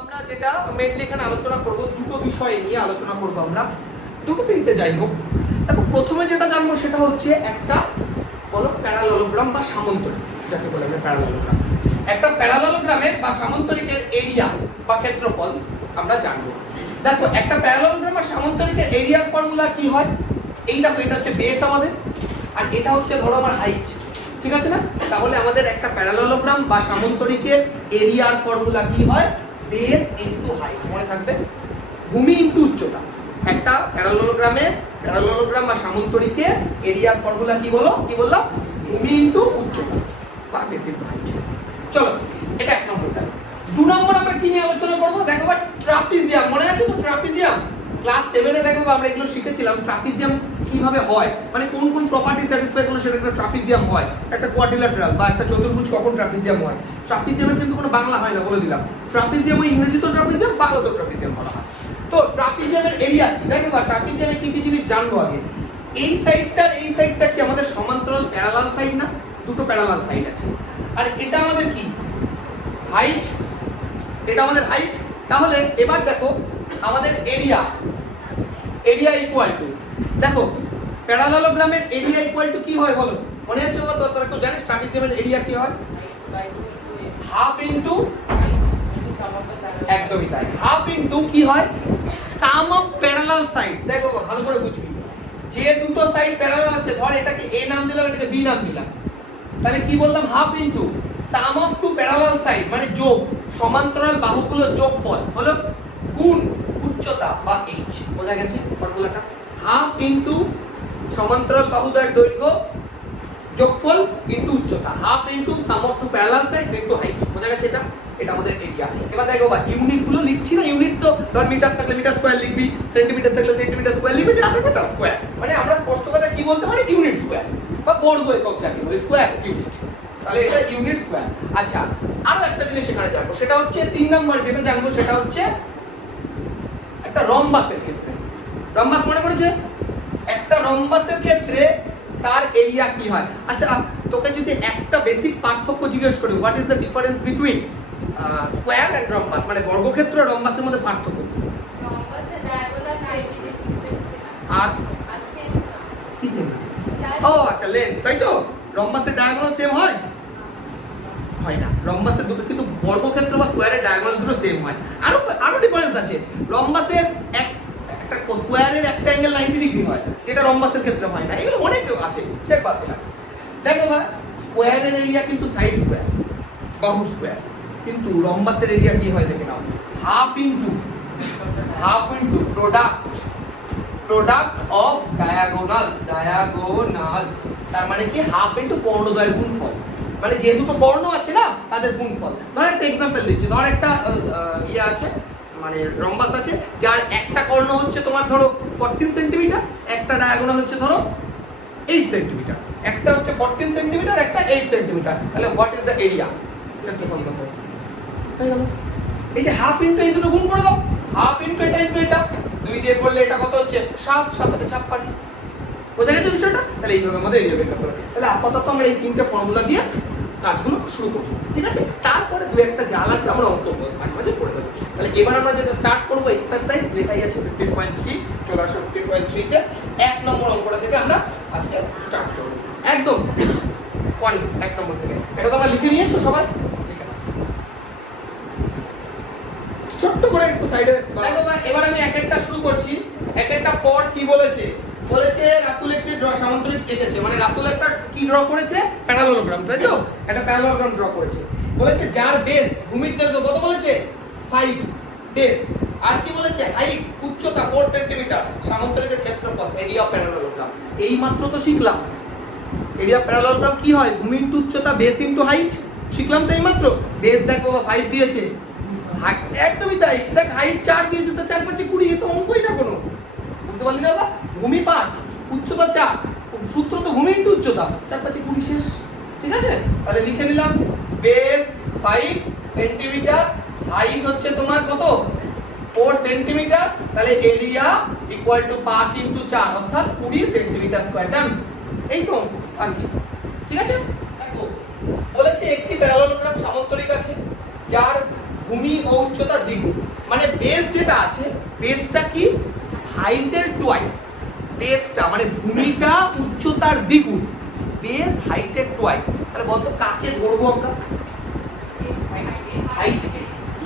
আমরা যেটা মেইনলি এখানে আলোচনা করব দুটো বিষয় নিয়ে আলোচনা করব আমরা দুটো তিনটে যাই হোক। দেখো প্রথমে যেটা জানবো সেটা হচ্ছে একটা বলো প্যারালেলোগ্রাম বা সামান্তরিক, যাকে বলে আমরা প্যারালেলোগ্রাম। একটা প্যারালেলোগ্রামের বা সামান্তরিকের এরিয়া বা ক্ষেত্রফল আমরা জানবো। দেখো একটা প্যারালেলোগ্রাম বা সামান্তরিকের এরিয়ার ফর্মুলা কি হয়, এই দেখো এটা হচ্ছে বেস আমাদের, আর এটা হচ্ছে ধরো আমার হাইট, ঠিক আছে না? তাহলে আমাদের একটা প্যারালেলোগ্রাম বা সামান্তরিকের এরিয়ার ফর্মুলা কি হয়, বেস ইনটু হাইট। মনে থাকবে, ভূমি ইনটু উচ্চতা। একটা প্যারালেলোগ্রাম বা সামান্তরিকের এরিয়ার ফর্মুলা কি বলো, কি বললাম, ভূমি ইনটু উচ্চতা বা বেস ইনটু হাইট। চলো এটা এক নম্বর গেল। দু নম্বর আমরা কি নিয়ে আলোচনা করব, দেখো বা ট্রাপিজিয়াম। মনে আছে তো ট্রাপিজিয়াম? ক্লাস 7 এ দেখো আমরা এগুলো শিখেছিলাম ট্রাপিজিয়াম কিভাবে হয়, মানে কোন কোন প্রপার্টি স্যাটিসফাই করলে সেটা একটা ট্রাপিজিয়াম হয়। একটা কোয়াড্রিল্যাটারাল বা একটা চতুর্ভুজ কখন ট্রাপিজিয়াম হয়। ট্রাপিজিয়ামের কিন্তু কোনো বাংলা হয় না, বলে দিলাম। ট্রাপিজিয়াম ওই ইংরেজিতে ট্রাপিজিয়াম, বাংলাতেও ট্রাপিজিয়াম বলা হয়। তো ট্রাপিজিয়ামের এরিয়া কি, দেখো বা ট্রাপিজিয়ামে কি কি জিনিস জানবো আগে। এই সাইডটা কি আমাদের সমান্তরাল প্যারালাল সাইড না? দুটো প্যারালাল সাইড আছে। আর এটা আমাদের কি, হাইট। এটা আমাদের হাইট। তাহলে এবার দেখো আমাদের এরিয়া ইকুয়াল টু, দেখো প্যারালেলোগ্রামের এরিয়া ইকুয়াল টু কি হয় বলো, মনে আছে বাবা? তো তোরা কেউ জানিস ট্রাপিজিয়ামের এরিয়া কি হয়? হাফ ইনটু, একদমই তাই, হাফ ইনটু কি হয়, সাম অফ প্যারালাল সাইডস। দেখো ভালো করে বুঝবি, যে দুটো সাইড প্যারালাল আছে, ধর এটাকে এ নাম দিলাম, এটাকে বি নাম দিলাম, তাহলে কি বললাম, half into sum of two parallel side, মানে যোগ, সমান্তরাল বাহুগুলোর যোগফল হলো গুণ উচ্চতা বা h। বোঝা গেছে ফর্মুলাটা? হাফ ইনটু সমান্তরাল বাহুদ্বয়ের দৈর্ঘ্য যোগফল ইনটু উচ্চতা, half into sum of two parallel sides into height. বোঝা গেছে? এটা আমাদের এরিয়া। এবার দেখো বা ইউনিট গুলো লিখছি না, ইউনিট তো ধর মিটার থাকলে মিটার স্কয়ার লিখবি, সেন্টিমিটার থাকলে সেন্টিমিটার স্কয়ার লিখবি, যা থাকবে তার স্কয়ার। মানে আমরা স্পষ্ট কথা কি বলতে পারি, ইউনিট স্কয়ার বা বর্গ একক যাকে বলে, স্কয়ার ইউনিট। তাহলে এটা ইউনিট স্কয়ার। আচ্ছা, আরো একটা জিনিস এখানে জানবো, সেটা হচ্ছে 3 নাম্বার যেটা জানবো সেটা হচ্ছে একটা রম্বাসের ক্ষেত্রে। রম্বাস মনে পড়েছে? একটা রম্বাসের ক্ষেত্রে তার এরিয়া কি হয়। আচ্ছা, তোকে যদি একটা বেসিক পার্থক্য জিজ্ঞেস করি, what is the difference between square and rhombus, মানে বর্গক্ষেত্র আর রম্বাসের মধ্যে পার্থক্য কি? রম্বাসের ডায়াগোনাল সাইড আর সেম কি সেম? ও আচ্ছা, লেন্থ, তাই তো? রম্বাসের ডায়াগোনাল সেম হয়? হয় না। রম্বাসের দুটো, কিন্তু বর্গক্ষেত্র বা স্কয়ারের ডায়াগোনাল দুটো সেম হয়। আরো ডিফারেন্স আছে। রম্বাসের একটা স্কয়ারের একটা অ্যাঙ্গেল 90 ডিগ্রি হয়, যেটা রম্বাসের ক্ষেত্রে হয় না। এগুলো অনেক আছে, চেক বাদ দিলাম। দেখো ভাই, স্কয়ারের এরিয়া কিন্তু সাইড স্কয়ার, বাহুর স্কয়ার, কিন্তু রম্বাসের এরিয়া কি হয় দেখে নাও, half into product of diagonals. তার মানে কি, হাফ ইনটু কর্ণদ্বয়ের গুণফল, মানে যে দুটো কর্ণ আছে না তাদের গুণফল। ধর একটা এক্সাম্পল দিচ্ছি, ধর একটা ইয়ে আছে, মানে রম্বাস আছে, যার একটা কর্ণ হচ্ছে তোমার ধরো 14 সেন্টিমিটার, একটা ডায়াগোনাল হচ্ছে ধরো 8 সেন্টিমিটার, একটা হচ্ছে 14 সেন্টিমিটার, একটা 8 সেন্টিমিটার। তাহলে হোয়াট ইজ দ্য এরিয়া, ক্ষেত্রফল কত হয়ে গেল? এই যে হাফ ইনটু এই দুটো গুণ করে দাও, হাফ ইনটু এটা ইনটু এটা, 2 দিয়ে করলে এটা কত হচ্ছে 7, 7 তে 56। বোঝা গেছে বিষয়টা? তাহলে এইভাবে আমাদের এরিয়া বের করতে হবে। তাহলে আপাতত আমরা এই তিনটে ফর্মুলা দিয়ে কাজগুলো শুরু করব, ঠিক আছে? তারপরে দু একটা যা লাগবে আমরা অঙ্ক মাঝে মাঝে করে দেবো। তাহলে এবার আমরা যেটা স্টার্ট করবো, এক্সারসাইজ লেখাই আছে 15.3, চলে আসো 15.3 তে 1 নম্বর অঙ্কটা থেকে আমরা আজকে স্টার্ট করব। একদম 1 নম্বর থেকে। এটা তো আমরা লিখে নিয়েছো সবাই? ছোট্ট করে একটু সাইডে দেখো। এবার আমি এক একটা শুরু করছি, এক একটা পর কি বলেছে। রাতুল একটি সামান্তরিক এঁকেছে, মানে রাতুল একটা কি ড্র করেছে, প্যারালেলোগ্রাম, তাই তো? একটা প্যারালেলোগ্রাম ড্র করেছে। বলেছে যার বেস, ভূমির দৈর্ঘ্য কত বলেছে, 5 বেস, আর কি বলেছে, হাইট, উচ্চতা 4 সেন্টিমিটার, সামান্তরিকের ক্ষেত্রফল, এরিয়া অফ প্যারালেলোগ্রাম। এই মাত্র তো শিখলাম এরিয়া অফ প্যারালেলোগ্রাম কি হয়, ভূমি ইনটু উচ্চতা, বেস ইনটু হাইট, শিখলাম তো এই মাত্র। বেস দেখো বা 5 দিয়েছে, একদমই তাই। দেখ হাইট 4 দিয়েছে, তো 4 5 20, এ তো অঙ্কই না কোনো, বুঝতে পারলি না বাবা? ভূমি 5, উচ্চতা 4, সূত্র তো ভূমি ইনটু উচ্চতা, 4 5 20 শেষ, ঠিক আছে? তাহলে লিখে নিলাম বেস 5 সেন্টিমিটার, হাইট হচ্ছে তোমার কত, 4 সেন্টিমিটার, তাহলে এরিয়া ইকুয়াল টু 5 ইনটু 4 অর্থাৎ 20 সেন্টিমিটার স্কয়ার। ডান, এই তো অঙ্ক, আর কি, ঠিক আছে? দেখো বলেছে একটি প্যারালেলোগ্রাম সামান্তরিক আছে, যার ভূমি ও উচ্চতা দ্বিগুণ, মানে বেস যেটা আছে বেসটা কি হাইটের টুয়াইস, বেসটা মানে ভূমিটা উচ্চতার দ্বিগুণ, বেস হাইটের টুয়াইস। তাহলে বলতো কাকে ধরবো আমরা? হাইটকে।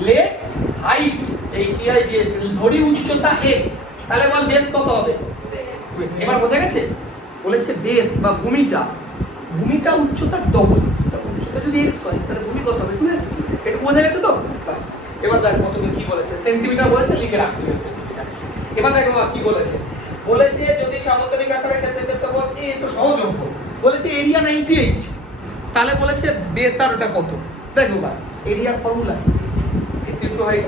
লেট হাইট HEIGHT ধরি উচ্চতা x, তাহলে বল বেস কত হবে? এবার বোঝা গেছে? বলেছে বেস বা ভূমিটা উচ্চতার ডবল, উচ্চতা যদি x হয় তাহলে ভূমি কত হবে? 2x। এটা বোঝা গেছে তো? বাস। এবার দেখ কত কি বলেছে, সেন্টিমিটার বলেছে, লিখে রাখতে হবে সেন্টিমিটার। এবার দেখো কি বলেছে, বলেছে যদি সামন্তরিক আকারের ক্ষেত্রফল একটু সহজ অঙ্ক, বলেছে এরিয়া 98, তাহলে বলেছে বেস আর ওটা কত? দেখো ভাই এরিয়ার ফর্মুলা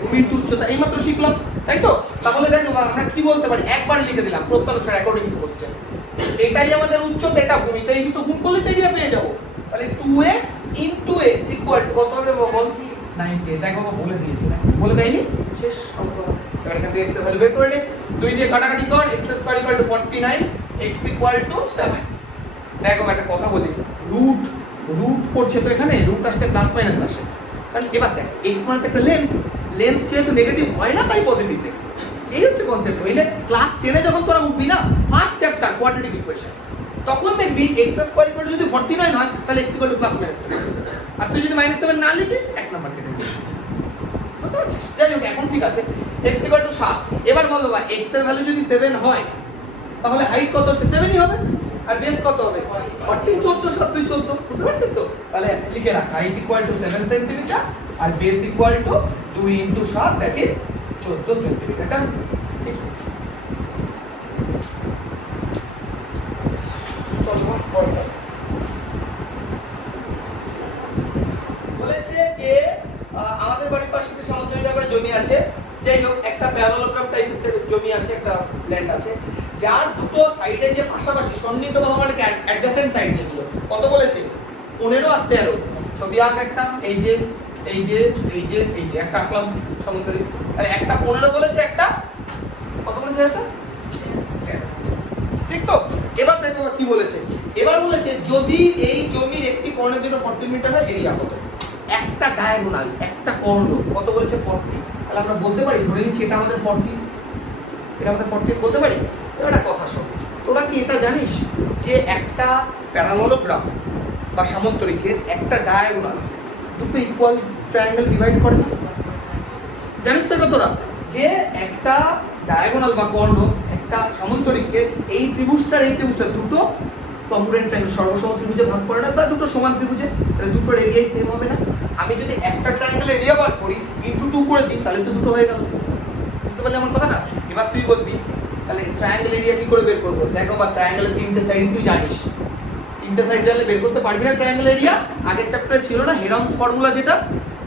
ভূমির উচ্চতা এইমাত্র শিখলাম, তাই তো? তাহলে দেখো আমরা কি বলতে পারি, একবার লিখে দিলাম প্রশ্ন অনুসারে অ্যাকর্ডিং টু কোশ্চেন। এটাই আমাদের উচ্চতা, এটা ভূমিটা, এই দুটো গুণ করলে তো এরিয়া পেয়ে যাবো। তাহলে 2x * x ইকুয়াল টু কত হবে বল? 90। দেখো বলে দিয়েছি না, বলে দেয়নি? শেষ অঙ্ক। এবার এখান থেকে x এর ভ্যালু বের করে নে, 2 দিয়ে কাটাকাটি কর, x² = 49, x = 7। দেখো একটা কথা বলি, রুট করছে তো এখানে, রুট আসলে প্লাস মাইনাস আসে। কারণ এবার দেখ x মানে তো একটা লেন্থ যেহেতু নেগেটিভ হয় না তাই পজিটিভ দেখ, এই হচ্ছে কনসেপ্ট। হইলে ক্লাস 10 এ যখন তোরা উঠবি না ফার্স্ট চ্যাপ্টার কোয়াড্রেটিক ইকুয়েশন, তখন দেখবি x² যদি 49 হয় তাহলে x = +-7, আর তুই যদি -7 না লিখিস এক নাম্বার কেটে দিবি। বুঝতে পারছিস? যাই হোক এখন ঠিক আছে, x = 7। এবার বলো ভাই x এর ভ্যালু যদি 7 হয় তাহলে হাইট কত হচ্ছে? 7ই হবে। আর বেস কত হবে? 14, 14 7 2 14। বুঝতে পারছিস তো? তাহলে লিখে রাখ হাইট = 7 সেন্টিমিটার আর বেস = 2 * 7 দ্যাট ইজ 14 সেন্টিমিটার। এটা বলেছে যে আমাদের বাড়ির পাশে একটা সমতল করে জমি আছে, যাই হোক একটা প্যারালোগ্রাম টাইপের জমি আছে, একটা ল্যান্ড আছে, যার দুটো সাইডে যে পাশাপাশি সন্নিহিতবাহু মানে অ্যাডজাসেন্ট সাইড যেগুলো কত বলেছে? 15 আর 13। ছবি আঁক একটা, এই যে একটা আঁকলাম সমতলে, তাহলে একটা 15 বলেছে, একটা কত বলেছে? এটা ঠিক তো? এবার দেখো কি বলেছে, এবার বলেছে যদি এই জমির একটি কর্ণের জন্য 40 মিটার হয় এরিয়া কত? একটা ডায়াগোনাল, একটা কর্ণ কত বলেছে? 40। তাহলে আমরা বলতে পারি, ধরে নিচ্ছি এটা আমাদের 40, এটা আমাদের 40 বলতে পারি। এবার একটা কথা শোন, তোরা কি এটা জানিস যে একটা প্যারালোগ্রাম বা সামন্তরিকের একটা ডায়াগোনাল দুটো ইকুয়াল ট্রায়াঙ্গেল ডিভাইড করে না? জানিস তো এটা তোরা, যে একটা ডায়াগোনাল বা কর্ণ একটা সামন্তরিকের এই ত্রিভুজটার দুটো কংগ্রুয়েন্ট ট্রায়াঙ্গেল সর্বসম ত্রিভুজে ভাগ করে না, বা দুটো সমান ত্রিভুজে, তাহলে দুটোর এরিয়াই সেম হবে না? আমি যদি একটা ট্রায়াঙ্গেলের এরিয়া বার করি ইনটু 2 করে দিই তাহলে তো দুটো হয়ে গেল। বুঝতে পারলি আমার কথাটা? এবার তুই বলবি তাহলে ট্রায়াঙ্গেল এরিয়া কি করে বের করব? দেখো বা ট্রায়াঙ্গেলের তিনটে সাইড তুই জানিস, তিনটে সাইড জানলে বের করতে পারবি না ট্রায়াঙ্গেল এরিয়া? আগের চ্যাপ্টারে ছিল না হেরনস ফর্মুলা, যেটা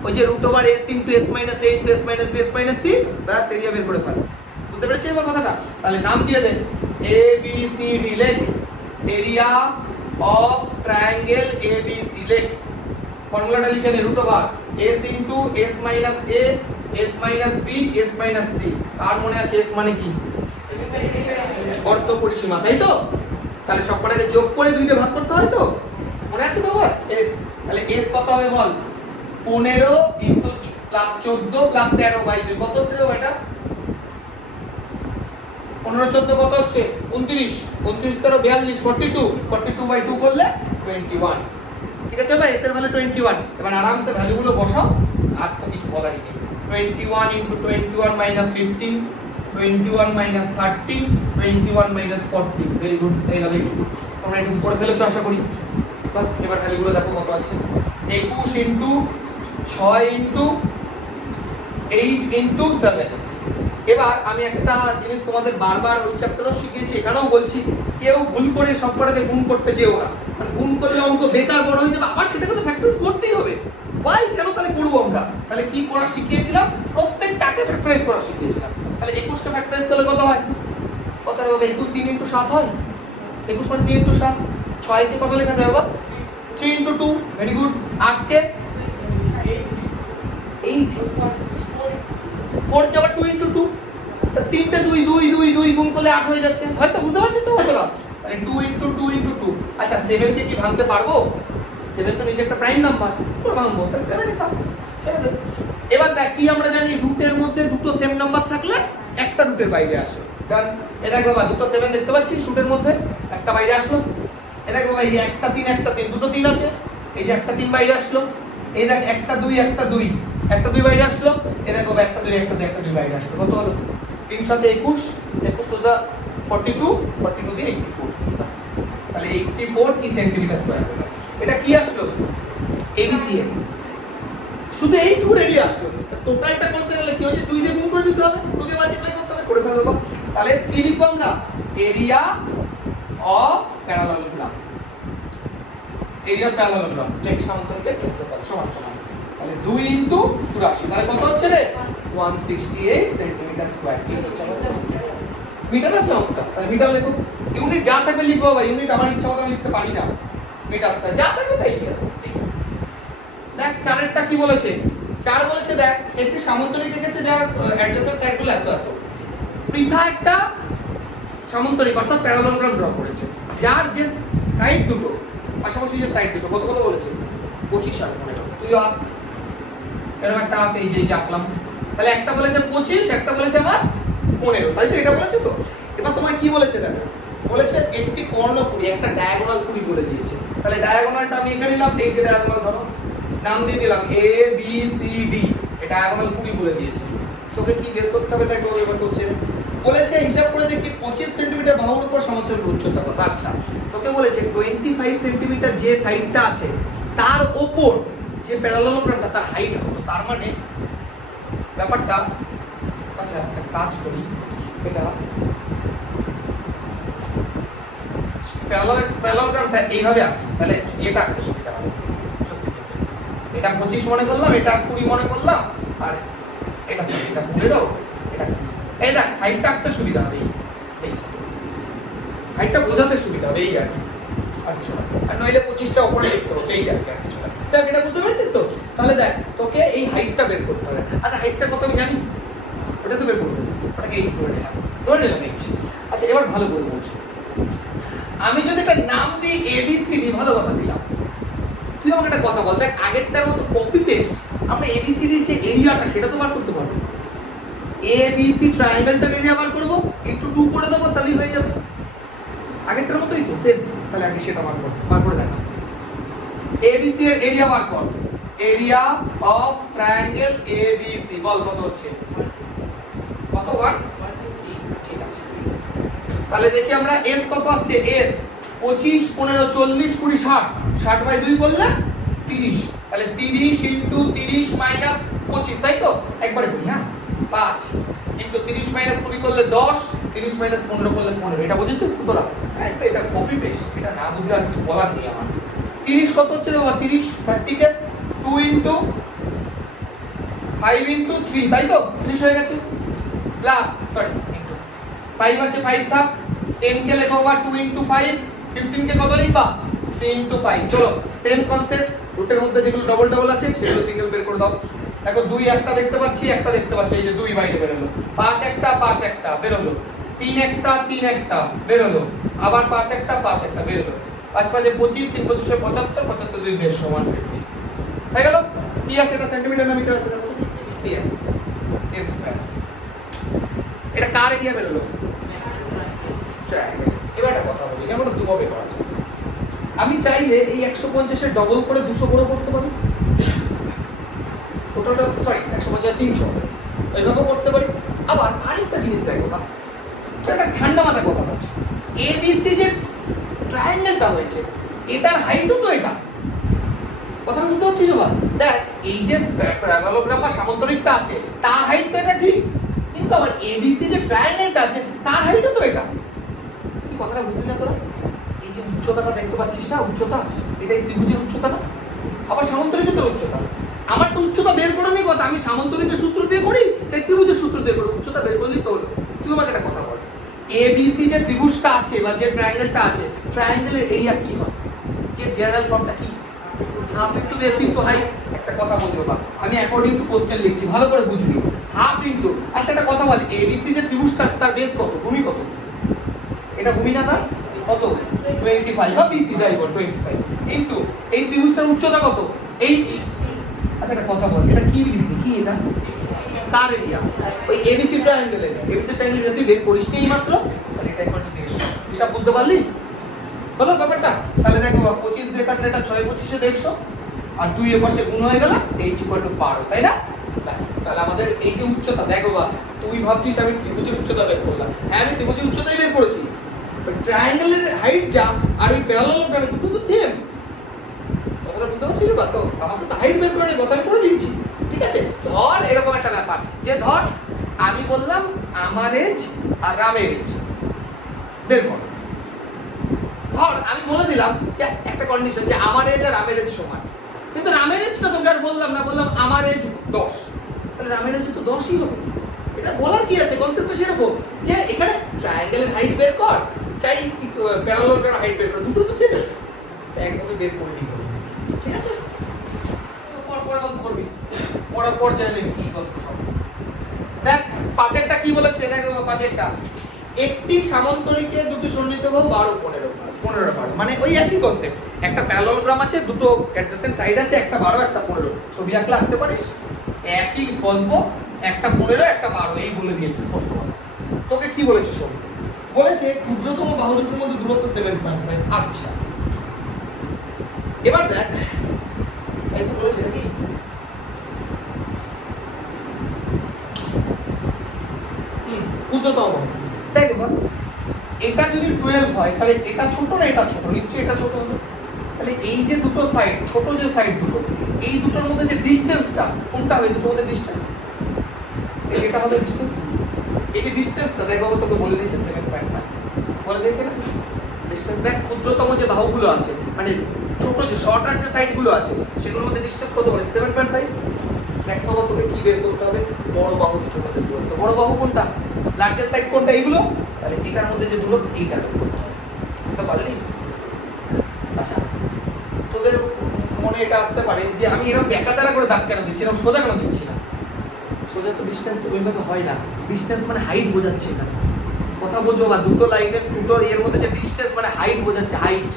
ওই যে √s * s - a * s - b s - c, ব্যাস এরিয়া বের করে ফেল। বুঝতে পেরেছিস এবার কথাটা? তাহলে নাম দিয়ে দেন ABCD, লেখ এরিয়া অফ ট্রায়াঙ্গেল ABC, লেখ ফর্মুলাটা লিখে নে, √s * s - a s - b s - c। আর মনে আছে s মানে কি? অর্থ পরিসীমা, তাই তো? তাহলে সবকটাকে যোগ করে 2 দিয়ে ভাগ করতে হয় তো, মনে আছে তো? s, তাহলে s কত হবে বল? 15 + 14 + 13/2 কত হচ্ছে তো এটা? 15 14 কত হচ্ছে? 29, 29 * 42 42, 42/2 করলে 21। ঠিক আছে ভাই, s এর ভ্যালু 21। এবার আরামসে ভ্যালুগুলো বসাও, আর তো কিছু বলারই নেই। 21 * 21 - 15, 21 - 30, 21 - 40। ভেরি গুড, এই লাভ ইট। তোমরা একটু করে ফেলেছো আশা করি। বাস এবার ভ্যালুগুলো দেখো কত আছে। 21 * 6 * 8 * 7। এবার আমি একটা জিনিস তোমাদের বারবার ওই চ্যাপ্টারও শিখিয়েছি, এখানেও বলছি, কেউ ভুল করে সবকটাকে গুণ করতে যেও না। আর গুণ করলে অঙ্ক বেকার বড় হয়ে যাবে, আবার সেটাকে তো ফ্যাক্টরাইজ করতেই হবে। ওয়াই কেন তাহলে করবো আমরা? তাহলে কি করা শিখিয়েছিলাম? প্রত্যেকটাকে ফ্যাক্টরাইজ করা শিখিয়েছিলাম। তাহলে 21 কে ফ্যাক্টরাইজ করলে কত হয়? কত হবে? 21 3 * 7 হয়। 21 মানে 3 * 7। 6 কে কত লেখা যায় বাবা? 3 * 2। Very good. 8 কে 8, 4 কে আবার 2 * 2। তিনটে 2 2 2 2 গুণ করলে 8 হয়ে যাচ্ছে, হয়তো বুঝতে পারছিস তো তোরা? তাহলে 2 * 2 * 2। আচ্ছা 7 কে কি ভাঙতে পারবো? 7 তো নিচে একটা প্রাইম নাম্বার, পুরো ভাঙবো, তাহলে 7 লিখা ছেড়ে দে। এবার দেখ কি আমরা জানি রুটের মধ্যে দুটো সেম নাম্বার থাকলে একটা রুটের বাইরে আসে। কারণ এটা দেখো বাবা দুটো 7 দেখতে পাচ্ছিস রুটের মধ্যে একটা বাইরে আসলো। এটা দেখো ভাই একটা 3 একটা 3 দুটো 3 আছে, এই যে একটা 3 বাইরে আসলো। এই দেখ একটা 2 একটা 2 একটা 2 বাইরে আসলো। এই দেখো একটা 2 একটা 2 একটা 2 বাইরে আসলো। কত হলো? 3 সাথে 21 21 টু যা 42 42 দিয়ে 84 বাস। তাহলে 84 কি সেন্টিমিটার স্কয়ার হলো। এটা কি আসলো? এবিসি এর শুধু এইটুকু এরিয়া আসলো। টোটালটা করতে গেলে কি হচ্ছে 2 দিয়ে গুণ করে দিতে হবে, 2 দিয়ে মাল্টিপ্লাই করতে হবে, করে ফেলবো। তাহলে কি লিখব আমরা? Area of parallelogram. Area of parallelogram লেখ সামান্তরিকের ক্ষেত্রফল সমান সমান। তাহলে 2 ইনটু 84 তাহলে কত হচ্ছে রে? 168 সেন্টিমিটার স্কয়ার। কি হচ্ছে আমাদের? মিটার আছে অঙ্কটা। তাহলে মিটার লিখো। ইউনিট যা থাকবে লিখবো ভাই, ইউনিট আমার ইচ্ছা মতো আমি লিখতে পারি না। মিটার যা থাকবে তাই লিখে দেবো। দেখ চারেরটা কি বলেছে? 4 বলেছে দেখ একটি সামান্তরিক এঁকেছে যার অ্যাডজেসেন্ট সাইডগুলো এত এত। পৃথা একটা সামান্তরিক অর্থাৎ প্যারালোগ্রাম ড্র করেছে যার যে সাইড দুটো পাশাপাশি যে সাইড দুটো কত কত বলেছে? 25 আর 15। তুই আঁক এরকম একটা আঁক, এই যে আঁকলাম। তাহলে একটা বলেছে 25, একটা বলেছে আমার 15, তাই তো? এটা বলেছে তো। এবার তোমায় কি বলেছে দেখো? বলেছে একটি কর্ণ 20 একটা ডায়াগোনাল 20 বলে দিয়েছে। তাহলে ডায়াগোনালটা আমি এখানে নিলাম, এই যে ডায়াগোনাল ধরো নাম দিয়ে দিলাম এ বি সি ডি। এটা ডায়াগোনাল 20 বলে দিয়েছে। তোকে কি বের করতে হবে দেখো এবার কোশ্চেন বলেছে হিসাব করে দেখি 25 সেন্টিমিটার বাহুর উপর সমান্তরাল উচ্চতা কত। আচ্ছা তোকে বলেছে 25 সেন্টিমিটার যে সাইডটা আছে তার উপর যে প্যারালালোগ্রামটা তার হাইট কত। তার মানে ব্যাপারটা আচ্ছা একটা কাজ করি, এটা প্যারালালোগ্রামটা এইভাবে আঁকি, তাহলে এটা আঁকতে সুবিধা হবে। এটা 25 মনে করলাম, এটা 20 মনে করলাম, আর এটা 15, এটা এই দেখ হাইটটা আঁকতে সুবিধা হবে। এই হাইটটা বোঝাতে সুবিধা হবে এই আর কি, আর কিছু না। আর নইলে 25টা উপরে লিখতে হবে এই আর কি, আর কিছু না। স্যার এটা বুঝতে পেরেছিস তো? তাহলে দেখ তোকে এই হাইটটা বের করতে হবে। আচ্ছা হাইটটা কত আমি জানি, ওটা তো বের করবো, ওটাকে এই ধরে নিলাম এইচ। আচ্ছা এবার ভালো করে বলছি, আমি যদি একটা নাম দিই এবিসিডি, ভালো কথা দিলাম, তুই আমাকে একটা কথা বল, দেখ আগেরটার মতো কপি পেস্ট আমরা এবিসিডির যে এরিয়াটা সেটা তো বার করতে পারবো। এবিসি ট্রায়াঙ্গেলটার এরিয়া বার করবো, ইনটু 2 করে দেবো, তাহলেই হয়ে যাবে। আগেরটার মতোই তো সেম। তাহলে আগে সেটা বার করে দেখা। এবিসি এর এরিয়া বার কর। এরিয়া অফ ট্রায়াঙ্গেল এবিসি বল কত হচ্ছে? কত বার? ঠিক আছে। তাহলে দেখি আমরা এস কত আসছে? এস 25 15 40 20 60 60 বাই 2 করলে 30। তাহলে 30 ইনটু 30 মাইনাস 25, তাই তো? একবারে করি হ্যাঁ 5 ইনটু 30 মাইনাস 20 করলে 10, 30 মাইনাস 15 করলে 15। এটা বুঝেছিস তো তোরা? একদম এটা কপি পেস্ট, এটা না বুঝলে আর কিছু বলার নেই আমার। 30 কত হচ্ছে বাবা? 30 প্র্যাকটিক্যাল 2 ইনটু 5 ইনটু 3, তাই তো? 30 হয়ে গেছে। প্লাস সরি ইনটু 5 আছে 5 থাক, 10 কে লেখো আবার 2 ইনটু 5, 15 কে কত লিখবা? 3 ইনটু 5। চলো সেম কনসেপ্ট, রুটের মধ্যে যেগুলো ডবল ডবল আছে সেগুলো সিঙ্গেল বের করে দাও। দেখো 2 একটা দেখতে পাচ্ছি, একটা দেখতে পাচ্ছি, এই যে 2 বাইরে বের হলো। 5 একটা 5 একটা বের হলো, 3 একটা 3 একটা বের হলো, আবার 5 একটা 5 একটা বের হলো। 5 5 25, 3 25 75, 75 2 বের সমান 50 হয়ে গেল। কি আছে এটা? সেন্টিমিটার না মিটার আছে? দেখো সিএম, সিএম স্কয়ার। এটা কার এরিয়া বের হলো? ট্রায়াঙ্গেল। এবার একটা কথা বলি, আমরা দুভাবে করা যায়। আমি চাইলে এই 150 এর ডবল করে 200 করে করতে পারি, টোটালটা সরি 150 300 এইভাবে করতে পারি। আবার আরেকটা জিনিস দেখো না, তো একটা ঠান্ডা মাথায় কথা বলছি, এবিসি যে ট্রায়াঙ্গেলটা হয়েছে এটার হাইটও তো এটা, কথা বুঝতে পারছিস? বাবা দেখ এই যে প্যারালালোগ্রাম বা সামান্তরিকটা আছে তার হাইট তো এটা ঠিক, কিন্তু আবার এবিসি যে ট্রায়াঙ্গেলটা আছে তার হাইটও তো এটা। কি কথাটা বুঝলি না তোরা? এই যে উচ্চতাটা দেখতে পাচ্ছিস না, উচ্চতা এটা এই ত্রিভুজের উচ্চতা না, আবার সামান্তরিকের তো উচ্চতা। আমার তো উচ্চতা বের করে নি কথা, আমি সামান্তরিকের সূত্র দিয়ে করি চাই ত্রিভুজের সূত্র দিয়ে করি, উচ্চতা বের করলেই তো হলো। তুই আমাকে একটা কথা বল, এবিসি যে ত্রিভুজটা আছে বা যে ট্রায়াঙ্গেলটা আছে, ট্রায়াঙ্গেলের এরিয়া কি হয়? যে জেনারেল ফর্মটা কি? Half into base into height. একটা কথা বলছি বাবা, আমি অ্যাকর্ডিং টু কোশ্চেন লিখছি, ভালো করে বুঝবি। হাফ ইনটু, আচ্ছা একটা কথা বল, এবিসি যে ত্রিভুজটা আছে তার বেস কত, ভূমি কত? এটা ভূমি না তার কত? 25 বা বিসি যাই বল 25 ইনটু এই ত্রিভুজটার উচ্চতা কত? h। আচ্ছা একটা কথা বল, এটা কি লিখলি? কি এটা? কার এরিয়া? ওই ABC triangle area. ABC triangle তুই বের করিস নি মাত্র, তাহলে এটা ইকুয়াল টু 150। হিসাব বুঝতে পারলি? হলো ব্যাপারটা? তাহলে দেখো 25 দিয়ে কাটলে এটা 6 25 এ 150, আর 2 এর পাশে গুণ হয়ে গেল h ইকুয়াল টু 12, তাই না? ব্যাস, তাহলে আমাদের এই যে উচ্চতা দেখো বা তুই ভাবছিস আমি ত্রিভুজের উচ্চতা বের করলাম, হ্যাঁ আমি ত্রিভুজের উচ্চতাই বের করেছি, বাট ট্রায়াঙ্গেলের হাইট যা আর ওই প্যারালালোগ্রামে দুটো তো সেম। কথাটা বুঝতে পারছিস? বা তো আমাকে তো হাইট বের করে নি, কথা আমি করে দিয়েছি, ঠিক আছে? ধর এরকম একটা ব্যাপার যে ধর আমি বললাম আমার এজ আর রামের এজ বের কর। ধর আমি বলে দিলাম যে একটা কন্ডিশন যে আমার এজ আর রামের এজ সমান, কিন্তু রামের এজটা তোকে আর বললাম না, বললাম আমার এজ 10, তাহলে রামের এজ তো 10ই হবে। এটা বলার কি আছে? কনসেপ্টটা সেরকম যে এখানে ট্রায়াঙ্গেলের হাইট বের কর, চাই প্যারালালোগ্রামের হাইট বের কর, দুটো তো সেম, একভাবে বের করবি, ঠিক আছে? পর গল্প করবি, পড়ার পর জেনে নিবি কি গল্প সব। দেখ পাঁচেরটা কি বলেছে, দেখ পাঁচেরটা একটি সামান্তরিকে দুটি সন্নিহিত বাহু 12 15 12, মানে ওই একই কনসেপ্ট। একটা প্যারালালোগ্রাম আছে, দুটো অ্যাডজেসেন্ট সাইড আছে, একটা 12 একটা 15, ছবি আঁকলে আঁকতে পারিস, একই গল্প, একটা 15 একটা 12, এই বলে দিয়েছে স্পষ্ট কথা। তোকে কি বলেছে শোন, বলেছে ক্ষুদ্রতম বাহু দুটোর মধ্যে দূরত্ব 7.5। আচ্ছা এবার দেখ, এই তো বলেছে নাকি ক্ষুদ্রতম বাহু। দেখ বাবা, এটা যদি 12 হয় তাহলে এটা ছোট না এটা ছোট? নিশ্চয়ই এটা ছোট হবে। তাহলে এই যে দুটো সাইড, ছোট যে সাইড দুটো, এই দুটোর মধ্যে যে ডিসটেন্সটা কোনটা হবে? দুটোর মধ্যে ডিসটেন্স এটা হবে ডিসটেন্স। এই যে ডিসটেন্সটা দেখ বাবা তোকে বলে দিয়েছে 7.5, বলে দিয়েছে না ডিসটেন্স। দেখ ক্ষুদ্রতম যে বাহুগুলো আছে, মানে ছোট যে শর্টার যে সাইডগুলো আছে, সেগুলোর মধ্যে ডিসটেন্স কত হবে? 7.5। দেখ বাবা তোকে কি বের করতে হবে? বড় বাহু দুটোর মধ্যে দূরত্ব। বড় বাহু কোনটা? লার্জেস্ট সাইড কোনটা? এইগুলো। তাহলে এটার মধ্যে যে দূরত্ব এইটা বুঝতে পারলি? আচ্ছা তোদের মনে এটা আসতে পারে যে আমি এরকম ব্যাকা দ্বারা করে দাগ কেন দিচ্ছি, এরকম সোজা কেন দিচ্ছি না? সোজা তো ডিসটেন্স ওইভাবে হয় না, ডিসটেন্স মানে হাইট বোঝাচ্ছে না, কথা বোঝো। বা দুটো লাইনের দুটো এর মধ্যে যে ডিসটেন্স মানে হাইট বোঝাচ্ছে, হাইট।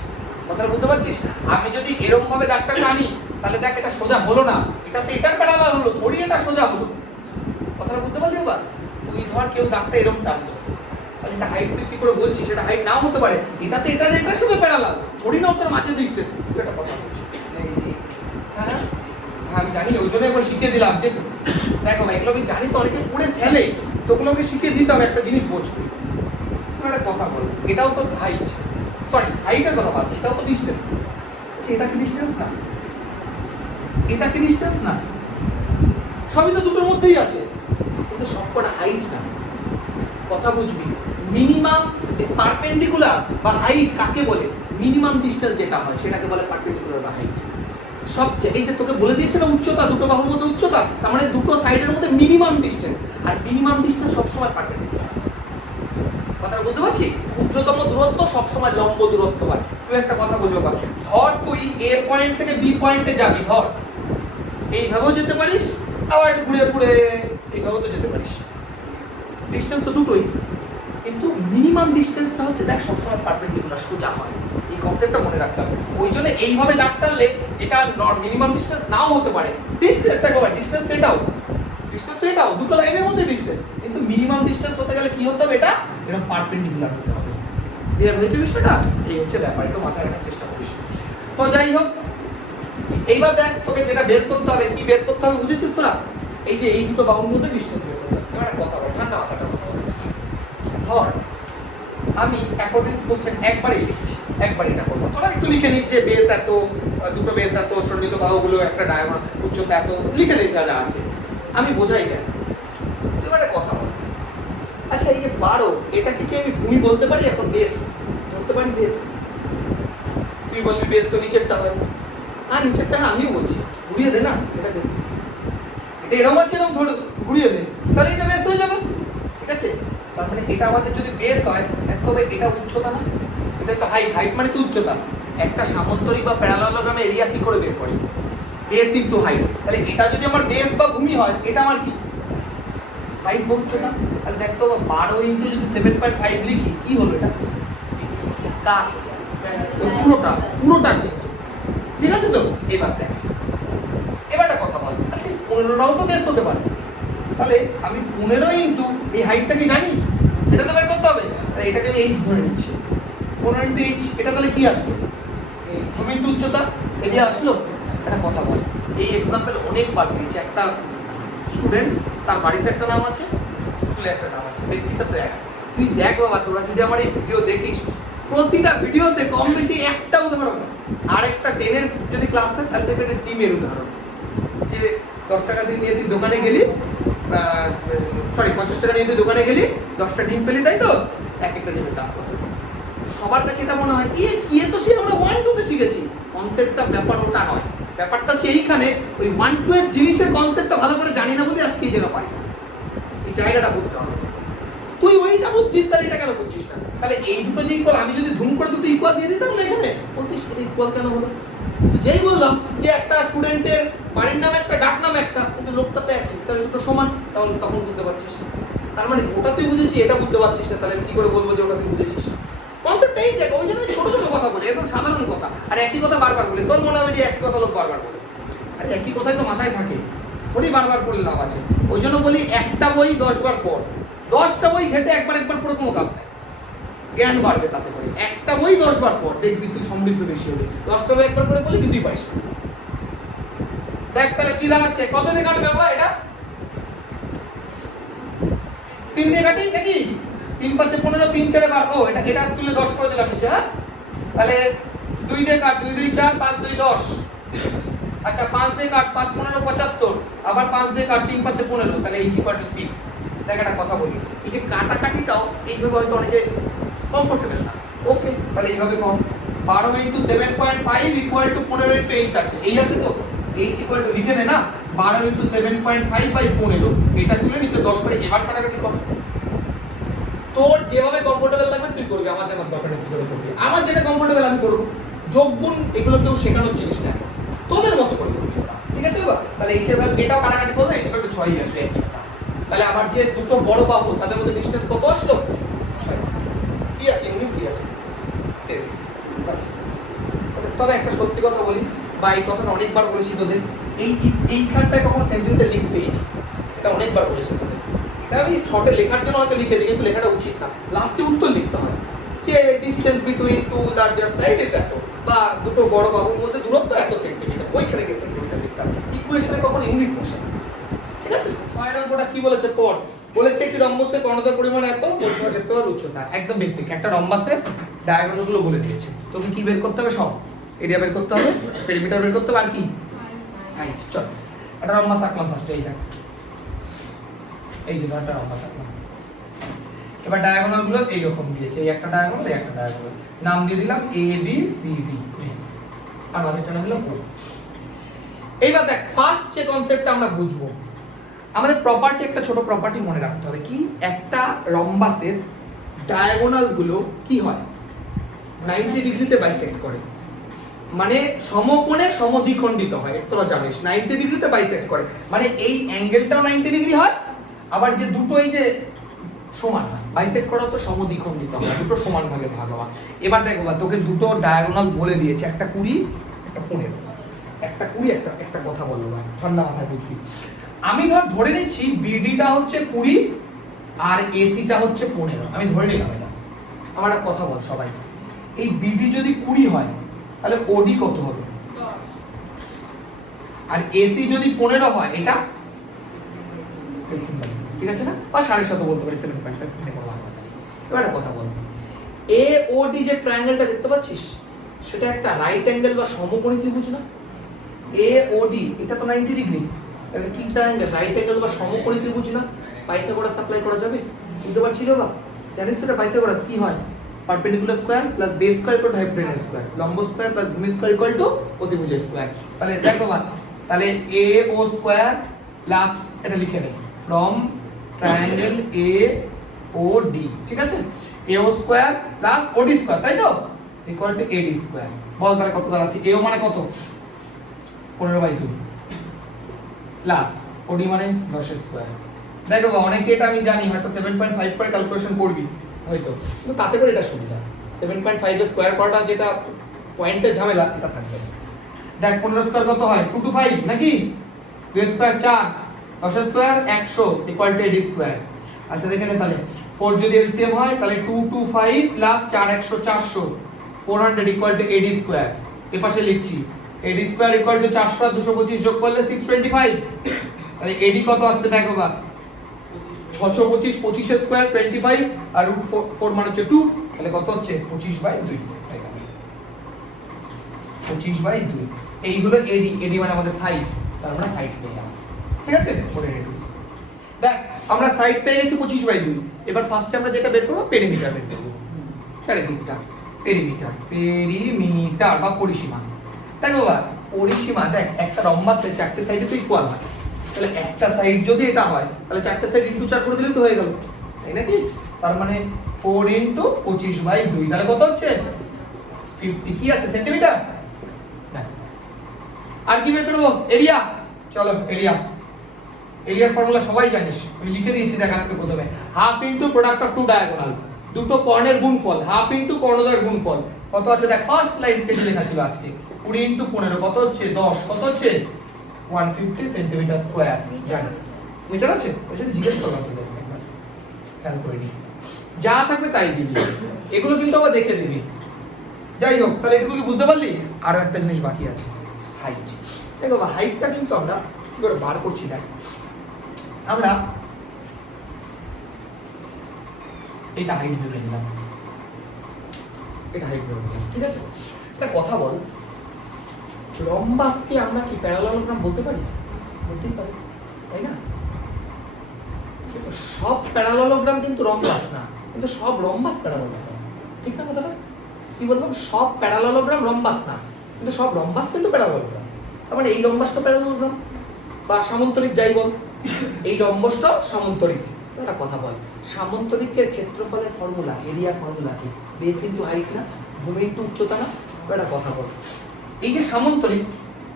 কথাটা বুঝতে পারছিস? আমি যদি এরকম ভাবে দাগটা টানি তাহলে দেখ এটা সোজা হলো না, এটা তো এটার প্যারালাল হলো, ধরি এটা সোজা হলো। কথাটা বুঝতে পারলি? বা তুই ধর কেউ দাগটা এরকম টানলো, তাহলে এটা হাইট তুই কি করে বলছিস? সেটা হাইট নাও হতে পারে, এটা তো এটার সাথে প্যারালাল, ধরি না ওটার মাঝে ডিসটেন্স। তুই একটা কথা বলছিস, হ্যাঁ আমি জানি, ওই জন্য একবার শিখিয়ে দিলাম যে দেখো ভাই এগুলো আমি জানি তো অনেকে পড়ে ফেলে, তো ওগুলো আমি শিখিয়ে দিতাম, একটা জিনিস বুঝবি। একটা কথা বল, এটাও তো হাইট, সরি হাইটের কথা বল, এটাও তো ডিসটেন্স। এটা কি ডিসটেন্স না? এটা কি ডিসটেন্স না? সবই তো দুটোর মধ্যেই আছে, কিন্তু সবকটা হাইট না। কথা বুঝবি? মিনিমাম পারপেন্ডিকুলার বা হাইট কাকে বলে? মিনিমাম ডিসটেন্স যেটা হয় সেটাকে বলে পারপেন্ডিকুলার বা হাইট। সবচেয়ে এই যে তোকে বলে দিয়েছে না উচ্চতা, দুটো বাহুর মধ্যে উচ্চতা, তার মানে দুটো সাইডের মধ্যে মিনিমাম ডিসটেন্স, আর মিনিমাম ডিসটেন্স সবসময় পারপেন্ডিকুলার। কথাটা বুঝতে পারছিস? ক্ষুদ্রতম দূরত্ব সবসময় লম্ব দূরত্ব হয়। তুই একটা কথা বুঝতে পারছিস, ধর তুই এ পয়েন্ট থেকে বি পয়েন্টে যাবি, ধর এইভাবেও যেতে পারিস, আবার একটু ঘুরে ঘুরে এইভাবেও তো যেতে পারিস, ডিসটেন্স তো দুটোই, কিন্তু মিনিমাম ডিসটেন্সটা হচ্ছে দেখ সবসময় পারপেন্ডিকুলার, সোজা হয়। এই কনসেপ্টটা মনে রাখতে হবে। ওই জন্য এইভাবে দাগ টানলে এটা মিনিমাম ডিসটেন্স নাও হতে পারে, ডিসটেন্স দেখো ভাই, ডিসটেন্স তো এটাও দুটো লাইনের মধ্যে ডিসটেন্স, কিন্তু মিনিমাম ডিসটেন্স হতে গেলে কি হতে হবে? এটা এরকম পারপেন্ডিকুলার হতে হবে। ক্লিয়ার হয়েছে বিষয়টা? এই হচ্ছে ব্যাপার, একটু মাথায় রাখার চেষ্টা করিস। তো যাই হোক, এইবার দেখ তোকে যেটা বের করতে হবে, কি বের করতে হবে বুঝেছিস তোরা? এই যে এই দুটো বাহুর মধ্যে ডিসটেন্স বের করতে হবে। এবার কথা বল, ঠান্ডা মাথাটা কথা বল। ধর আমি অ্যাকর্ডিং কোশ্চেন একবারই লিখছি, একবার এটা করবো, তোরা একটু লিখে নিস যে বেস এত, দুটো বেস এত, সন্নিহিত বাহুগুলো একটা ডায়াগোনাল, উচ্চতা এত, লিখে নিস যা যা আছে, আমি বোঝাই দেখ। এবার একটা কথা বল, আচ্ছা এই যে 12, এটাকে কি আমি ভূমি বলতে পারি? এখন বেস ধরতে পারি, বেস। তুই বলবি বেস তো নিচেরটা হয়, হ্যাঁ নিচেরটা হ্যাঁ আমিও বলছি, ঘুরিয়ে দে না এটাকে, এটা এরকম আছে এরকম ধরে ঘুরিয়ে দে, তাহলে এটা বেস হয়ে যাবে, ঠিক আছে? তার মানে এটা আমাদের যদি বেস হয়, তবে এটা উচ্চতা না, এটা তো হাইট, হাইট মানে তো উচ্চতা। একটা সামান্তরিক বা প্যারালালোগ্রামে এরিয়া কি করে বের করে? Base into height. তাহলে এটা যদি আমার বেস বা ভূমি হয়, এটা আমার কি? হাইট বা উচ্চতা। তাহলে দেখতো 12 ইনটু যদি 7.5 লিখি, কি হলো এটা? কার? পুরোটা কিন্তু, ঠিক আছে তো? এবার দেখ, এবার একটা কথা বল, আচ্ছা 15টাও তো বেস হতে পারে, তাহলে আমি 15 ইন্টু এই হাইটটা কি জানি, এটা তো বের করতে হবে, তাহলে এটাকে আমি এইচ ধরে নিচ্ছি। 15 ইন্টু এইচ, এটা তাহলে কি আসলো, 2 ইন্টু উচ্চতা, এদিকে আসলো। একটা কথা বল, এই এক্সাম্পল অনেকবার দিয়েছে। একটা স্টুডেন্ট, তার বাড়িতে একটা নাম আছে, স্কুলে একটা নাম আছে, ব্যক্তিটা তো এক। তুই দেখ বাবা, তোরা যদি আমার এই ভিডিও দেখিস, প্রতিটা ভিডিওতে কম বেশি একটা উদাহরণ, আর একটা 10-এর যদি ক্লাস থাকে তাহলে দেখবে এটা ডিমের উদাহরণ। যে 10 টাকা দিয়ে নিয়ে তুই দোকানে গেলি, 50 টাকা নিয়ে তুই দোকানে গেলি, 10টা ডিম পেলি, তাই তো? এক একটা ডিমের দাম কত? সবার কাছে এটা মনে হয় কি তো সে আমরা 1-2 তে শিখেছি। কনসেপ্টটা ব্যাপার ওটা নয়, ব্যাপারটা হচ্ছে এইখানে ওই 1-2 এর জিনিসের কনসেপ্টটা ভালো করে জানি না বলে আজকে এই জায়গা পারি না। এই জায়গাটা বুঝতে হবে। তুই ওইটা বুঝছিস, তাহলে এটা কেন বুঝছিস না? তাহলে এই দুটো যে ইকুয়াল, আমি যদি ধুম করে দুটো ইকুয়াল দিয়ে দিতাম না এখানে, বলতিস এটা ইকুয়াল কেন হলো? তো যেই বললাম যে একটা স্টুডেন্টের বাড়ির নাম একটা, ডাক নাম একটা, কিন্তু লোকটা তো একই, তাহলে দুটো সমান, তাহলে তখন বুঝতে পারছিস। তার মানে ওটা তুই বুঝেছিস, এটা বুঝতে পারছিস না, তাহলে কি করে বলবো যে ওটা তুই বুঝেছিস? কনসেপ্টটা এই জায়গা, ওই জন্য ছোট ছোট কথা বলে, একদম সাধারণ কথা, আর একই কথা বারবার বলে। তোর মনে হবে যে একই কথা লোক বারবার বলে, আর একই কথাই তো মাথায় থাকে, থোড়ি বারবার পড়লে লাভ আছে। ওই জন্য বলি একটা বই 10 বার পড়, 10টা বই ঘেটে একবার পড়ে কোনো কাজ নেই, জ্ঞান বাড়বে তাতে করে। একটা বই 10 বার পড়, দেখবি তুই সমৃদ্ধ বেশি হবে। 10টা বই একবার করে পড়লে কিছুই পাইস না। দেখ তাহলে কি দাঁড়াচ্ছে, কত দিয়ে কাটবে বাবা এটা? 3 দিয়ে কাটি নাকি? 3 × 5 = 15, 3 × 4 = 12। এটা তুলে 10 করে দিলাম নিচে, হ্যাঁ? তাহলে 2 দিয়ে কাট, 2 2 4, 5 2 10। আচ্ছা 5 দিয়ে কাট, 5 15 75, আবার 5 দিয়ে কাট, 3 5 15, তাহলে h = 6। দেখ একটা কথা বলি, এই যে কাটাকাটিটাও এইভাবে হয়তো অনেকে কমফোর্টেবল না, ওকে, তাহলে এইভাবে কম। 12 × 7.5 = 15 × 8 আছে, এই আছে তো, h = লিখে নে না, 12 × 7.5/15, এটা তুলে নিচে 10 করে। এবার কাটাকাটি কর, তোর যেভাবে কমফোর্টেবল লাগবে তুই করবি, আমার জানার দরকার নেই কি করে করবি, আমার যেটা কমফোর্টেবল আমি করব। যোগ গুণ এগুলো কেউ শেখানোর জিনিস না, তোদের মতো করে করবি তোরা, ঠিক আছে বাবা? তাহলে h এর ভ্যালু এটাও কাটাকাটি করলে h = 6ই আসবে একই কথা। তাহলে আমার যে দুটো বড় বাহু তাদের মধ্যে ডিসটেন্স কত আসলো? 6 সেমি। কি আছে ইউনিট, কি আছে সেমি, বাস। আচ্ছা তবে একটা সত্যি কথা বলি, বা এই কথাটা অনেকবার বলেছি তোদের, এইখানটায় কখনো সেন্টিমিটার লিখতেই নেই, এটা অনেকবার বলেছি তোদের। এটা আমি শর্টে লেখার জন্য হয়তো লিখে দিই, কিন্তু লেখাটা উচিত না, লাস্টে উত্তর লিখতে হয় যে distance between two larger side is এত, বা দুটো বড় বাহুর মধ্যে দূরত্ব এত সেন্টিমিটার, ওইখানে গিয়ে সেন্টিমিটার লিখতে হবে। ইকুয়েশনে কখনো ইউনিট বসে না, ঠিক আছে? 6 নম্বরটা কি বলেছে পর, বলেছে একটি রম্বসের কর্ণতার পরিমাণ এত, পরিসীমা ক্ষেত্রফল উচ্চতা, একদম বেসিক। একটা রম্বাসের ডায়াগোনালগুলো বলে দিয়েছে, তোকে কি বের করতে হবে? সব এরিয়া বের করতে হবে, পেরিমিটার বের করতে হবে, আর কি হাইট। চল একটা রম্বাস আঁকলাম ফার্স্টে, এই দেখ, এই যে একটা রম্বাস আঁকলাম। এবার ডায়াগোনাল গুলো এইরকম দিয়েছে, এই একটা ডায়াগোনাল, এই একটা ডায়াগোনাল, নাম দিয়ে দিলাম A B C D, আর মাঝেরটা নাম দিলাম O। এইবার দেখ ফার্স্ট যে কনসেপ্টটা আমরা বুঝবো, আমাদের প্রপার্টি, একটা ছোট প্রপার্টি মনে রাখতে হবে, কি একটা রম্বাসের ডায়াগোনাল গুলো কি হয়, 90 ডিগ্রিতে বাইসেক্ট করে, মানে সমকোণে সমদ্বিখণ্ডিত হয়, এটা তোরা জানিস। 90 ডিগ্রিতে বাইসেক্ট করে মানে এই অ্যাঙ্গেলটাও 90 ডিগ্রি হয়, আবার যে দুটো এই যে সমান হয়, বাইসেক্ট করা তো সমদ্বিখণ্ডিত হয়, দুটো সমান ভাগে ভাগ হওয়া। এবার দেখো তোকে দুটো ডায়াগোনাল বলে দিয়েছে, একটা 20, একটা 15, একটা 20, একটা কথা বলবো ঠান্ডা মাথায় বুঝবি। আমি ধরে নিচ্ছি বিডিটা হচ্ছে 20 আর এসিটা হচ্ছে 15, আমি ধরে নিলাম এটা। আমার একটা কথা বল সবাই, এই বিডি যদি 20 হয় তাহলে ওডি কত হবে? 10। আর এসি যদি 15 হয়, এটা 15, ঠিক আছে না? বা 7.5 বলতে পারি, 7.5 কোনো কথা নেই। এবার একটা কথা বল, এ ও ডি যে ট্রায়াঙ্গেলটা দেখতে পাচ্ছিস, সেটা একটা রাইট অ্যাঙ্গেল বা সমকোণী ত্রিভুজ না? এ ও ডি এটা তো 90 ডিগ্রি, এটা কি ট্রায়াঙ্গেল? রাইট অ্যাঙ্গেল বা সমকোণী ত্রিভুজ না? পাইথাগোরাস অ্যাপ্লাই করা যাবে? বুঝতে পারছিস বাবা? জানিস তো এটা পাইথাগোরাস কি হয়? Perpendicular square plus base square equal two hypotenuse square, লম্ব স্কয়ার প্লাস ভূমি স্কয়ার ইকুয়াল টু অতিভুজ স্কয়ার। তাহলে দেখো বাবা, তাহলে এ ও স্কয়ার প্লাস এটা লিখে নে, from triangle A O D, ঠিক আছে? A O square plus O D square, তাই তো, equal to A D square. বল তাহলে কত দাঁড়াচ্ছে? এ ও মানে কত? 15/2 প্লাস ও ডি মানে 10 স্কয়ার। দেখো বাবা, অনেকে এটা আমি জানি হয়তো 7.5 করে ক্যালকুলেশন করবি হয়তো, কিন্তু তাতে করে এটা সুবিধা, 7.5 এর স্কয়ার করাটা যেটা পয়েন্টের ঝামেলা, এটা থাকবে। দেখ 15 স্কয়ার কত হয়? 2 to 5 নাকি? 2 square 4, 10 square 100 equal to AD square. আচ্ছা দেখেন তাহলে 4 যদি এলসিএম হয় তাহলে 225 plus 4 100 400 400 equal to AD square. এই পাশে লিখছি AD স্কয়ার ইকুয়াল টু 400 আর 225 যোগ করলে 625। তাহলে AD কত আসছে দেখো বা 625 25 স্কয়ার 25 আর √4 মানে হচ্ছে 2, তাহলে কত হচ্ছে 25/2। 25/2 এই হলো AD। AD মানে আমাদের সাইড, তার মানে সাইড পেয়ে গেলাম। ঠিক আছে, পরে রেডি। দেখ আমরা সাইড পেয়ে গেছি 25/2। এবার ফার্স্টে আমরা যেটা বের করব পেরিমিটার বের করব। চারিদিকটা পেরিমিটার বা পরিসীমা। তাই বাবা পরিসীমা দেখ একটা রম্বাসের চারটে সাইডে তো ইকুয়াল হয়, তাহলে একটা সাইড যদি এটা হয় তাহলে চারটে সাইড ইনটু 4 করে দিলে তো হয়ে গেল, তাই নাকি? তার মানে 4 * 25/2 তাহলে কত হচ্ছে 50 কি আছে সেন্টিমিটার না। আর কি বের করব এরিয়া। চলো এরিয়ার ফর্মুলা সবাই জানিস, আমি লিখে দিয়েছি দেখ আজকে প্রথমে half into product of two diagonal, দুটো কর্ণের গুণফল, হাফ ইনটু কর্ণদ্বয়ের গুণফল কত আছে দেখ ফার্স্ট লাইন পেজে লেখা ছিল আজকে 20 * 15 কত হচ্ছে 10 কত হচ্ছে 150 সেন্টিমিটার স্কয়ার। মিটার আছে ওই জন্য জিজ্ঞেস করলাম তো একবার খেয়াল করে নি, যা থাকবে তাই দিবি, এগুলো কিন্তু আবার দেখে দিবি। যাই হোক তাহলে এটুকু কি বুঝতে পারলি? আরো একটা জিনিস বাকি আছে, হাইট। দেখো বাবা হাইটটা কিন্তু আমরা কি করে বার করছি দেখ, আমরা এটা হাইট ধরে নিলাম, এটা হাইট ধরে নিলাম, ঠিক আছে? একটা কথা বল, রম্বাসকে আমরা কি প্যারালালোগ্রাম বলতে পারি? বলতেই পারি, তাই না? কিন্তু সব প্যারালালোগ্রাম কিন্তু রম্বাস না, কিন্তু সব রম্বাস প্যারালালোগ্রাম, ঠিক না কথাটা? কি বললাম? সব প্যারালালোগ্রাম রম্বাস না, কিন্তু সব রম্বাস কিন্তু প্যারালালোগ্রাম। তার মানে এই রম্বাসটা প্যারালালোগ্রাম বা সামান্তরিক যাই বল, এই রম্বসটা সামান্তরিক। একটা কথা বল, সামান্তরিকের ক্ষেত্রফলের ফর্মুলা, এরিয়ার ফর্মুলা কি? বেস ইনটু হাইট না, ভূমি ইনটু উচ্চতা না? একটা কথা বল, এই যে সামান্তরিক,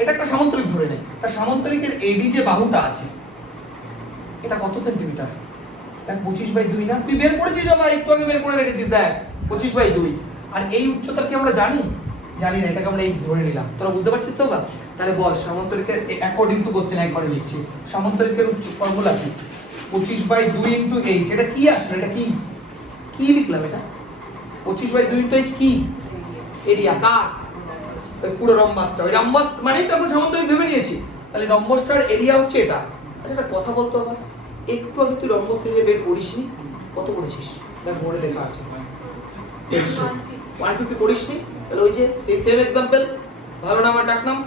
এটা একটা সামান্তরিক ধরে নেই, তার সামান্তরিকের এডি যে বাহুটা আছে এটা কত সেন্টিমিটার? দেখ 25/2 না? তুই বের করেছিস বাবা, একটু আগে বের করে রেখেছিস দেখ 25/2। আর এই উচ্চতা কি আমরা জানি? জানি না, এটাকে আমরা h ধরে নিলাম। তোরা বুঝতে পারছিস তো বাবা? তাহলে বল সামান্তরিকের অ্যাকর্ডিং টু কোশ্চেন একবারে লিখছি, সামান্তরিকের ফর্মুলা কি? 25/2 ইনটু h। এটা কি আসলে? এটা কি কি লিখলাম? এটা 25/2 ইনটু h কি? এরিয়া কার? ওই পুরো রম্বাসটা, ওই রম্বাস মানেই তো আমরা সামান্তরিক ভেবে নিয়েছি, তাহলে রম্বসটার এরিয়া হচ্ছে এটা। আচ্ছা একটা কথা বলতো বাবা, একটু আগে তুই রম্বস এরিয়া বের করিসনি, কত করেছিস? দেখ বোর্ডে লেখা আছে 150 করিসনি? তাহলে ওই যে সেই সেম এক্সাম্পল, ভালো নাম আর ডাক নাম,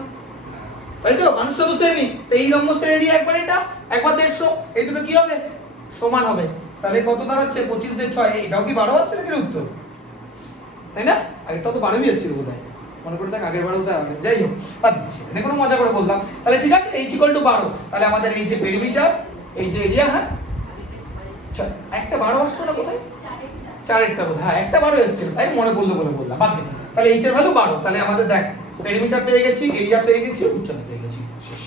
তাই তো? মানুষটা তো সেমই, তো এই রম্বসের এরিয়া একবার এটা, একবার 150, এই দুটো কি হবে? সমান হবে। তাহলে কত দাঁড়াচ্ছে? 25 দিয়ে 6, এটাও কি 12 আসছে নাকি উত্তর? তাই না? আগেরটাও তো 12ই এসেছিল বোধহয়, মনে করে দেখ আগের বারেও তো আগে। যাই হোক বাদ দিচ্ছি, এটা কোনো মজা করে বললাম। তাহলে ঠিক আছে, h = 12। তাহলে আমাদের এই যে পেরিমিটার, এই যে এরিয়া, হ্যাঁ একটা 12 আসলো না কোথায়? 4 বোধ, হ্যাঁ একটা 12 এসেছিল, তাই মনে পড়লো বলে বললাম, বাদ দে। তাহলে h এর ভ্যালু 12। তাহলে আমাদের দেখ পেরিমিটার পেয়ে গেছি, এরিয়া পেয়ে গেছি, উচ্চতা পেয়ে গেছি, শেষ।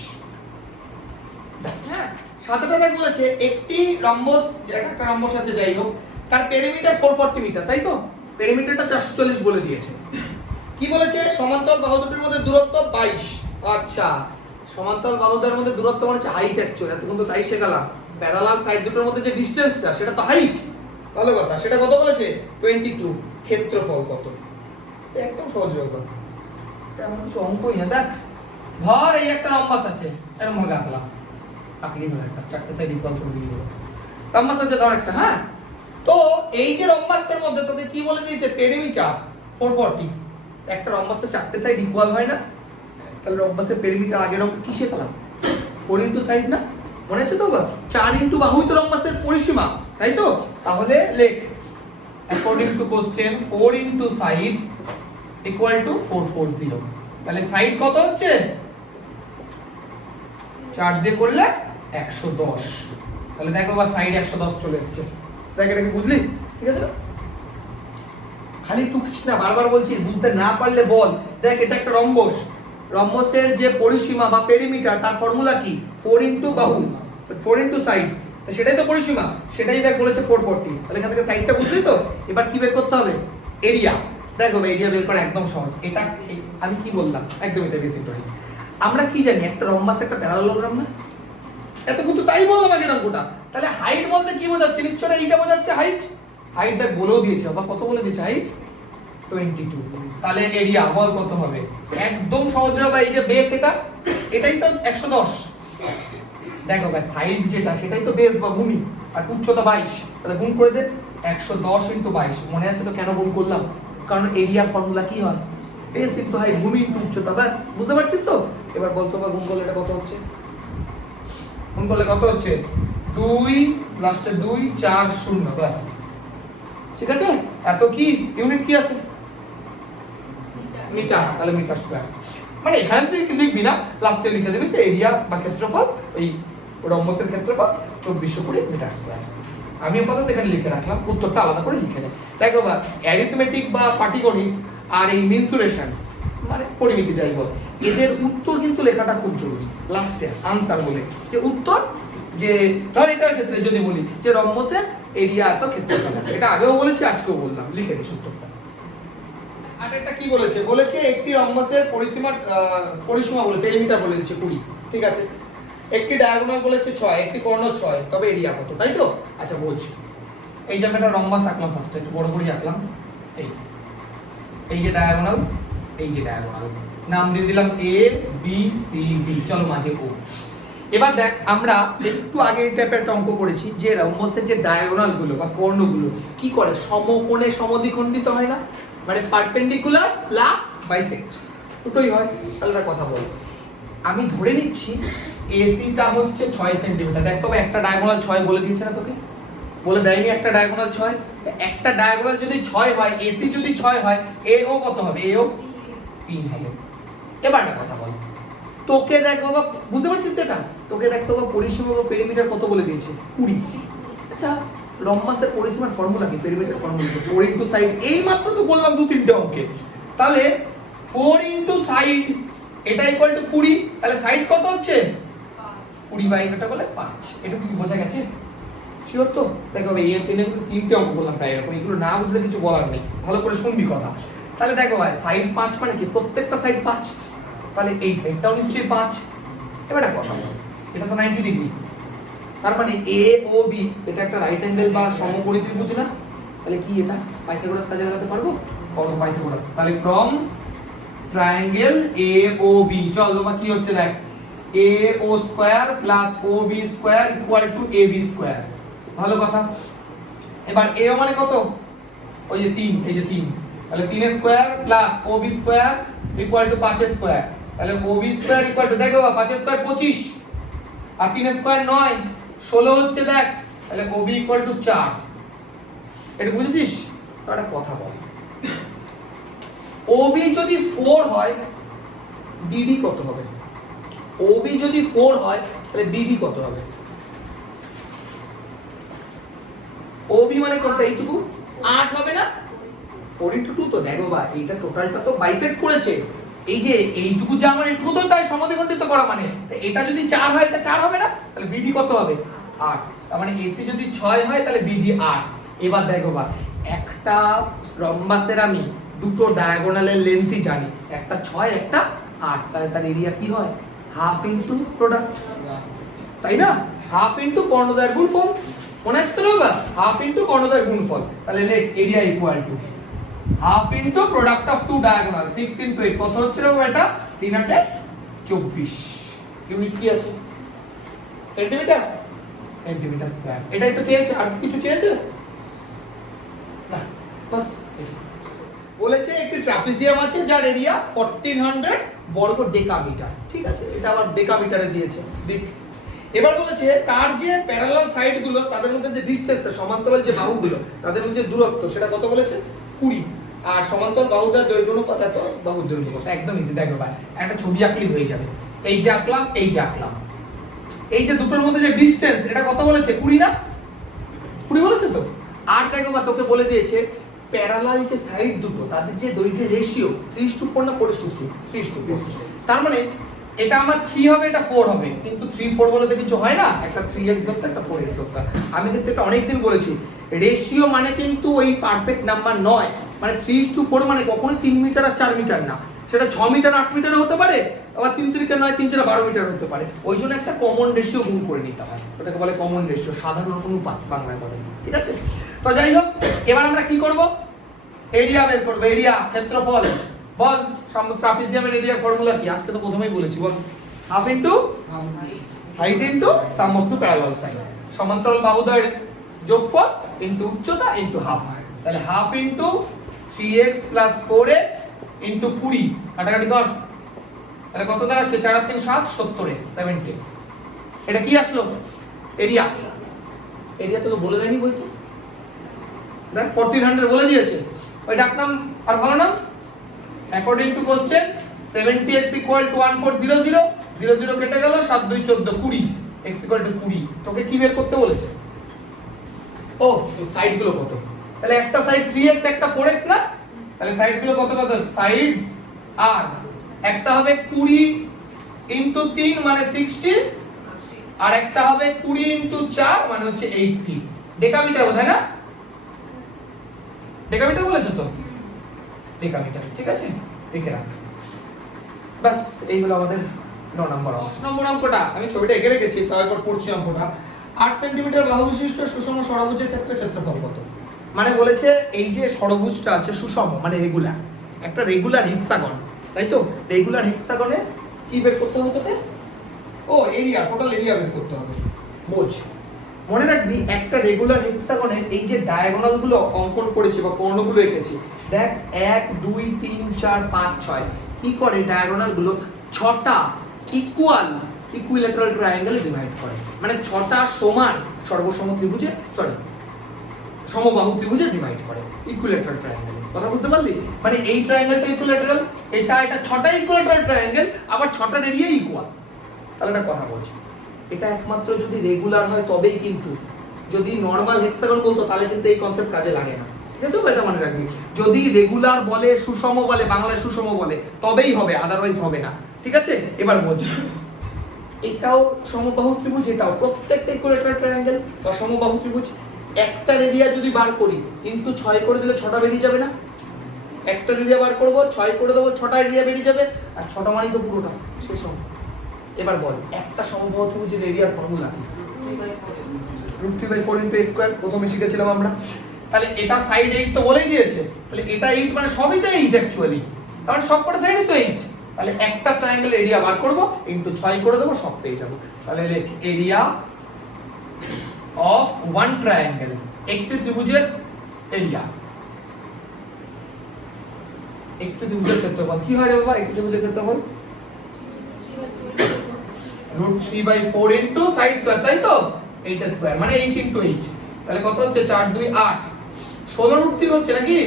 হ্যাঁ সাতটা দেখ বলেছে একটি রম্বস, একটা রম্বস আছে যাই হোক, তার পেরিমিটার 440 মিটার, তাই তো? পেরিমিটারটা 440 বলে দিয়েছে। কি বলেছে? সমান্তরাল বাহু দুটির মধ্যে দূরত্ব 22। আচ্ছা সমান্তরাল বাহু দুটির মধ্যে দূরত্ব মানে হচ্ছে হাইট অ্যাকচুয়ালি, এতক্ষণ তো তাই শেখালাম। প্যারালাল সাইড দুটোর মধ্যে যে ডিসটেন্সটা সেটা তো হাইট, ভালো কথা। সেটা কত বলেছে? 22। ক্ষেত্রফল কত? তো একদম সহজ ব্যাপার, তেমন কিছু অঙ্কই না। দেখ ধর এই একটা রম্বাস আছে, এরকম ভাবে আঁকলাম, আঁকলেই হলো একটা, চারটে সাইড ইকুয়াল করে দিয়ে দিল। রম্বাস আছে ধর একটা, হ্যাঁ তো এই যে রম্বাসটার মধ্যে তোকে কি বলে দিয়েছে? পেরিমিটার 440। একটা রম্বাসের চারটে সাইড ইকুয়াল হয় না? তাহলে রম্বাসের পেরিমিটার আগের অঙ্ক কি শেখালাম? 4 ইনটু সাইড না? মনে আছে তো? 4 ইনটু বাহুই তো রম্বাসের পরিসীমা, তাই তো? তাহলে লেখ according to question 4 into side equal to 440। তাহলে সাইড কত হচ্ছে? 4 দিয়ে করলে 110। তাহলে দেখো বাবা সাইড 110 চলে এসেছে। দেখ এটা কি বুঝলি? ঠিক আছে না? খালি টুকিস না, বারবার বলছি, বুঝতে না পারলে বল। দেখ এটা একটা রম্বস, রম্বসের যে পরিসীমা বা পেরিমিটার তার ফর্মুলা কি? 4 ইনটু বাহু 4 ইনটু সাইড, সেটাই তো পরিসীমা, সেটাই দেখ বলেছে 440। তাহলে এখান থেকে সাইডটা বুঝলি তো? এবার কি বের করতে হবে? এরিয়া। দেখো এরিয়া বের করা একদম সহজ। এটা আমি কি বললাম? একদম এটা বেসিক ড্রয়িং। আমরা কি জানি? একটা রম্বাস একটা প্যারালালোগ্রাম না? এতক্ষণ তো তাই বললাম আগে অঙ্কটা। তাহলে হাইট বলতে কি বোঝাচ্ছে? নিশ্চয়ই এইটা বোঝাচ্ছে হাইট। হাইট দেখ বলেও দিয়েছে, বা কত বলে দিয়েছে হাইট 22। তাহলে এরিয়া বল কত হবে? একদম সহজ হবে। এই যে বেস এটাই তো 110। দেখো ভাই সাইড যেটা সেটাই তো বেস বা ভূমি, আর উচ্চতা 22। তাহলে গুণ করে দে 110 × 22। মনে আছে তো কেন গুণ করলাম? কারণ এরিয়ার ফর্মুলা কি হয়? বেস ইনটু হাইট, ভূমি ইনটু উচ্চতা। ব্যাস বুঝতে পারছিস তো? এবার বলতো বা গুণ করলে এটা কত হচ্ছে? গুণ করলে কত হচ্ছে? 2 লাস্টে 2 4 0। ব্যাস ঠিক আছে। এত কি ইউনিট কি আছে? মিটার। তাহলে মিটার স্কয়ার। মানে এখানে তুই লিখবি না, লাস্টে লিখে দিবি যে এরিয়া বা ক্ষেত্রফল, ওই রম্বসের ক্ষেত্রফল 2420 মিটার স্কয়ার। আমি আপাতত এখানে লিখে রাখলাম, উত্তরটা আলাদা করে লিখে নে। দেখো বা অ্যারিথমেটিক বা পাটিগণিত আর এই মেনসুরেশন মানে পরিমিতি যাই বল, এদের উত্তর কিন্তু লেখাটা খুব জরুরি। লাস্টে আনসার বলে যে উত্তর, যে ধর এটার ক্ষেত্রে যদি বলি যে রম্বসের এরিয়া এত ক্ষেত্রফল, এটা আগেও বলেছি আজকেও বললাম, লিখে নিস উত্তরটা। আর একটা কি বলেছে? বলেছে একটি রম্বসের পরিসীমা বলে পেরিমিটার বলে দিচ্ছে 20। ঠিক আছে। একটি ডায়াগোনাল বলেছে 6, একটি কর্ণ 6, তবে এরিয়া কত? তাই তো? আচ্ছা বোঝ। এই যে আমি একটা রম্বাস আঁকলাম, ফার্স্টে একটু বড় করে আঁকলাম। এই যে ডায়াগোনাল, এই যে ডায়াগোনাল, নাম দিয়ে দিলাম A B C D। চলো মাঝে O। এবার দেখ আমরা একটু আগে এই টাইপের একটা অঙ্ক করেছি যে রম্বসের যে ডায়াগোনাল গুলো বা কর্ণগুলো কি করে? সমকোণে সমদ্বিখণ্ডিত হয় না? মানে পারপেন্ডিকুলার প্লাস বাইসেক্ট দুটোই হয়। তাহলে একটা কথা বল, আমি ধরে নিচ্ছি এসিটা হচ্ছে 6 সেন্টিমিটার। দেখ তবে একটা ডায়াগোনাল 6 বলে দিয়েছে না তোকে? বলে দেয়নি একটা ডায়াগোনাল 6? তো একটা ডায়াগোনাল যদি 6 হয়, এসি যদি 6 হয়, এও কত হবে? এও 3 হবে। এবার একটা কথা বল, তোকে দেখ বাবা, বুঝতে পারছিস তো এটা? তোকে দেখ বাবা পরিসীমা বা পেরিমিটার কত বলে দিয়েছে? 20। আচ্ছা রম্বাসের পরিসীমার ফর্মুলা কি? পেরিমিটার ফর্মুলা কি? 4 × সাইড। এই মাত্র তো বললাম 2-3টে অঙ্কে। তাহলে 4 × সাইড এটা ইকুয়াল টু 20। তাহলে সাইড কত হচ্ছে? 20/এটা বলে 5। এটা কি বোঝা গেছে? শিওর তো? দেখো এই ট্রেনে কিন্তু 3টে অঙ্ক বললাম প্রায় এরকম, এগুলো না বুঝলে কিছু বলার নেই, ভালো করে শুনবি কথা। তাহলে দেখো ভাই সাইড 5 মানে কি? প্রত্যেকটা সাইড 5। তাহলে এই সাইডটাও নিশ্চয়ই 5। এবার একটা কথা বল, এটা তো 90 ডিগ্রি, তার মানে এ ও বি এটা একটা রাইট অ্যাঙ্গেল বা সমকোণী ত্রিভুজ না? তাহলে কি এটা পাইথাগোরাস কাজে লাগাতে পারবো? করো পাইথাগোরাস। তাহলে from triangle A O B, চল বাবা কি হচ্ছে দেখ, A O square plus O B square equal to A B square. ভালো কথা। এবার এ মানে কত? ওই যে 3, এই যে 3। তাহলে 3 square plus O B square equal to 5 square. তাহলে O B square equal to দেখো 5 স্কয়ার 25 আর 3 স্কয়ার 9 16 হচ্ছে দেখ। তাহলে ও বি ইকুয়াল টু 4। এটা বুঝেছিস? একটা কথা বল, ও বি যদি 4 হয় বিডি কত হবে? ও বি যদি 4 হয় তাহলে বিডি কত হবে? ও বি মানে কোনটা? এইটুকু 8 হবে না? 4 × 2 তো দেখো বা এইটা টোটালটা তো বাইসেক্ট করেছে। এই যে এইটুকু যা আমার এইটুকু তো তাই সমদ্বিখণ্ডিত করা, মানে এটা যদি 4 হয় এটা 4 হবে না? তাহলে বিডি কত হবে? 8। তার মানে এসি যদি 6 হয় তাহলে বিডি 8। এবার দেখো বা একটা রম্বাসের আমি দুটো ডায়াগোনালের লেন্থই জানি, একটা 6 একটা 8, তাহলে তার এরিয়া কি হয়? হাফ ইনটু প্রোডাক্ট, তাই না? হাফ ইনটু কর্ণদ্বয়ের গুণফল। মনে আছে তো বাবা? হাফ ইনটু কর্ণদ্বয়ের গুণফল। তাহলে লেখ area equal to half into product of two diagonal 6 × 8 কত হচ্ছে রে বাবা? এটা 3 × 8 24। ইউনিট কি আছে? Centimetre, centimetre square. এটাই তো চেয়েছে, আর কিছু চেয়েছে না। বাস বলেছে একটি ট্রাপিজিয়াম আছে যার এরিয়া 1400 বর্গ ডেকামিটার। ঠিক আছে, এটা আবার ডেকামিটারে দিয়েছে। দেখ এবার বলেছে তার যে প্যারালাল সাইড গুলো তাদের মধ্যে যে ডিসটেন্স, সমান্তরাল যে বাহুগুলো তাদের মধ্যে দূরত্ব সেটা কত বলেছে? 20। আর সমান্তরাল বাহুটার দৈর্ঘ্য অনুপাত এত, বাহুর দৈর্ঘ্য কত। একদম ইজি। দেখো ভাই একটা ছবি আঁকলেই হয়ে যাবে। এই যে আঁকলাম, এই যে আঁকলাম, এই যে দুটোর মধ্যে যে ডিসটেন্স এটা কত বলেছে? 20 না? 20 বলেছে তো। আর দেখো বা তোকে বলে দিয়েছে প্যারালাল যে সাইড দুটো তাদের যে দৈর্ঘ্যের রেশিও 3:4 না 4:3? 3:4। তার মানে এটা আমার 3 হবে, এটা 4 হবে, কিন্তু 3-4 বলে তো কিছু হয় না। একটা 3x ধরতে, একটা 4x ধরতে। আমি কিন্তু এটা অনেকদিন বলেছি, রেশিও মানে কিন্তু ওই পারফেক্ট নাম্বার নয়। মানে 3:4 মানে কখনোই 3 মিটার আর 4 মিটার না, সেটা 6 মিটার 8 মিটারও হতে পারে, আবার 3 3 9 3 4 12 মিটার হতে পারে, ওই জন্য একটা কমন রেশিও গুণ করে নিতে হয়, ওটাকে বলে কমন রেশিও, সাধারণ অনুপাত বাংলায় বলে, ঠিক আছে। তো যাই হোক, এবার আমরা কি করব, এরিয়া বের করব, এরিয়া ক্ষেত্রফল। বল ট্রাপিজিয়ামের এরিয়া ফর্মুলা কি, আজকে তো প্রথমেই বলেছি, বল half into height into sum of two parallel side, সমান্তরাল বাহুদ্বয়ের যোগফল ইনটু উচ্চতা ইনটু হাফ, তাহলে half into 3x + 4x into 20, কাটাকাটি কর, তাহলে কত দাঁড়াচ্ছে, 4 আর 3 7 70x 70x, এটা কি আসলো, এরিয়া। এরিয়া তো বলে দেয়নি বই তো, দেখ 1400 বলে দিয়েছে, ওই ডাকনাম আর ভালো নাম। অ্যাকর্ডিং টু কোশ্চেন 70x = 1400, 00 কেটে গেল, 7 2 14 20, x = 20, তোকে কি বের করতে বলেছে, ও সাইড গুলো কত, তাহলে একটা সাইড 3x একটা 4x না, তাহলে সাইড গুলো কত কত, সাইডস আর একটা হবে 20 * 3 মানে 60, আর একটা হবে 20 * 4 মানে হচ্ছে 80, ডেকামিটার বোধহয় না, ডেকামিটার বলেছে তো, ডেকামিটার, ঠিক আছে, লিখে রাখ। বাস এই হলো আমাদের 9 নম্বর অঙ্ক। 10 নম্বর অঙ্কটা আমি ছবিটা এঁকে রেখেছি, তারপর পড়ছি অঙ্কটা। 8 সেন্টিমিটার বাহু বিশিষ্ট সুষম ষড়ভুজের ক্ষেত্রে ক্ষেত্রফল কত, মানে বলেছে এই যে ষড়ভুজটা আছে সুষম মানে রেগুলার, একটা রেগুলার হেক্সাগন, তাই তো, রেগুলার হেক্সাগনে কি বের করতে হবে তোকে, ও এরিয়া, টোটাল এরিয়া বের করতে হবে। বোঝ, মনে রাখবি একটা রেগুলার হেক্সাগনের এই যে ডায়াগোনাল গুলো অঙ্কন করেছি বা কর্ণগুলো এঁকেছি, দেখ 1 2 3 4 5 6, কি করে ডায়াগোনাল গুলো 6টা ইকুইল্যাটারাল ট্রায়াঙ্গেলে ডিভাইড করে, মানে 6টা সমান সর্বসম ত্রিভুজে, সরি সমবাহু ত্রিভুজে ডিভাইড করে ইকুইল্যাটারাল ট্রায়াঙ্গেলে, কথা বুঝতে পারলি, মানে এই ট্রায়াঙ্গেলটা ইকুইল্যাটারাল, এটা 6টা ইকুইল্যাটারাল ট্রায়াঙ্গেল, আবার 6টার এরিয়া ইকুয়াল, তাহলে একটা কথা বলছি, এটা একমাত্র যদি রেগুলার হয় তবেই, কিন্তু যদি নরমাল হেক্সাগন বলতো তাহলে কিন্তু এই কনসেপ্ট কাজে লাগে না, ঠিক আছে, এটা মনে রাখবি, যদি রেগুলার বলে সুষম বলে, বাংলায় সুষম বলে তবেই হবে, আদারওয়াইজ হবে না, ঠিক আছে। এবার বোঝ, এটাও সমবাহু ত্রিভুজ, এটাও প্রত্যেকটা ইকুইল্যাটারাল ট্রায়াঙ্গেল বা সমবাহু ত্রিভুজ, একটা এরিয়া যদি বার করি কিন্তু 6 করে দিলে 6টা বেরিয়ে যাবে না, একটা এরিয়া বার করব 6 করে দেবো 6টা এরিয়া বেরিয়ে যাবে, আর 6টা মানেই তো পুরোটা শেষ হবে। এবার বল একটা সমবাহু ত্রিভুজের এরিয়ার ফর্মুলা কি, √3/4 * a², প্রথমে শিখেছিলাম আমরা, তাহলে এটা সাইড 8 তো বলেই দিয়েছে, তাহলে এটা 8 মানে সবই তো 8 অ্যাকচুয়ালি, তাহলে সবকটা সাইডে তো 8, তাহলে একটা ট্রায়াঙ্গেল এরিয়া বার করব ইনটু 6 করে দেব, সব পেয়ে যাব, তাহলে লেখ এরিয়া অফ ওয়ান ট্রায়াঙ্গেল, একটি ত্রিভুজের এরিয়া, একটি ত্রিভুজের ক্ষেত্রফল কি হয় রে বাবা, একটি ত্রিভুজের ক্ষেত্রফল √3/4 ইনটু সাইড স্কয়ার, তাই তো 8 স্কয়ার মানে 8 ইনটু 8, তাহলে কত হচ্ছে 4 2 8, 16√3 হচ্ছে নাকি,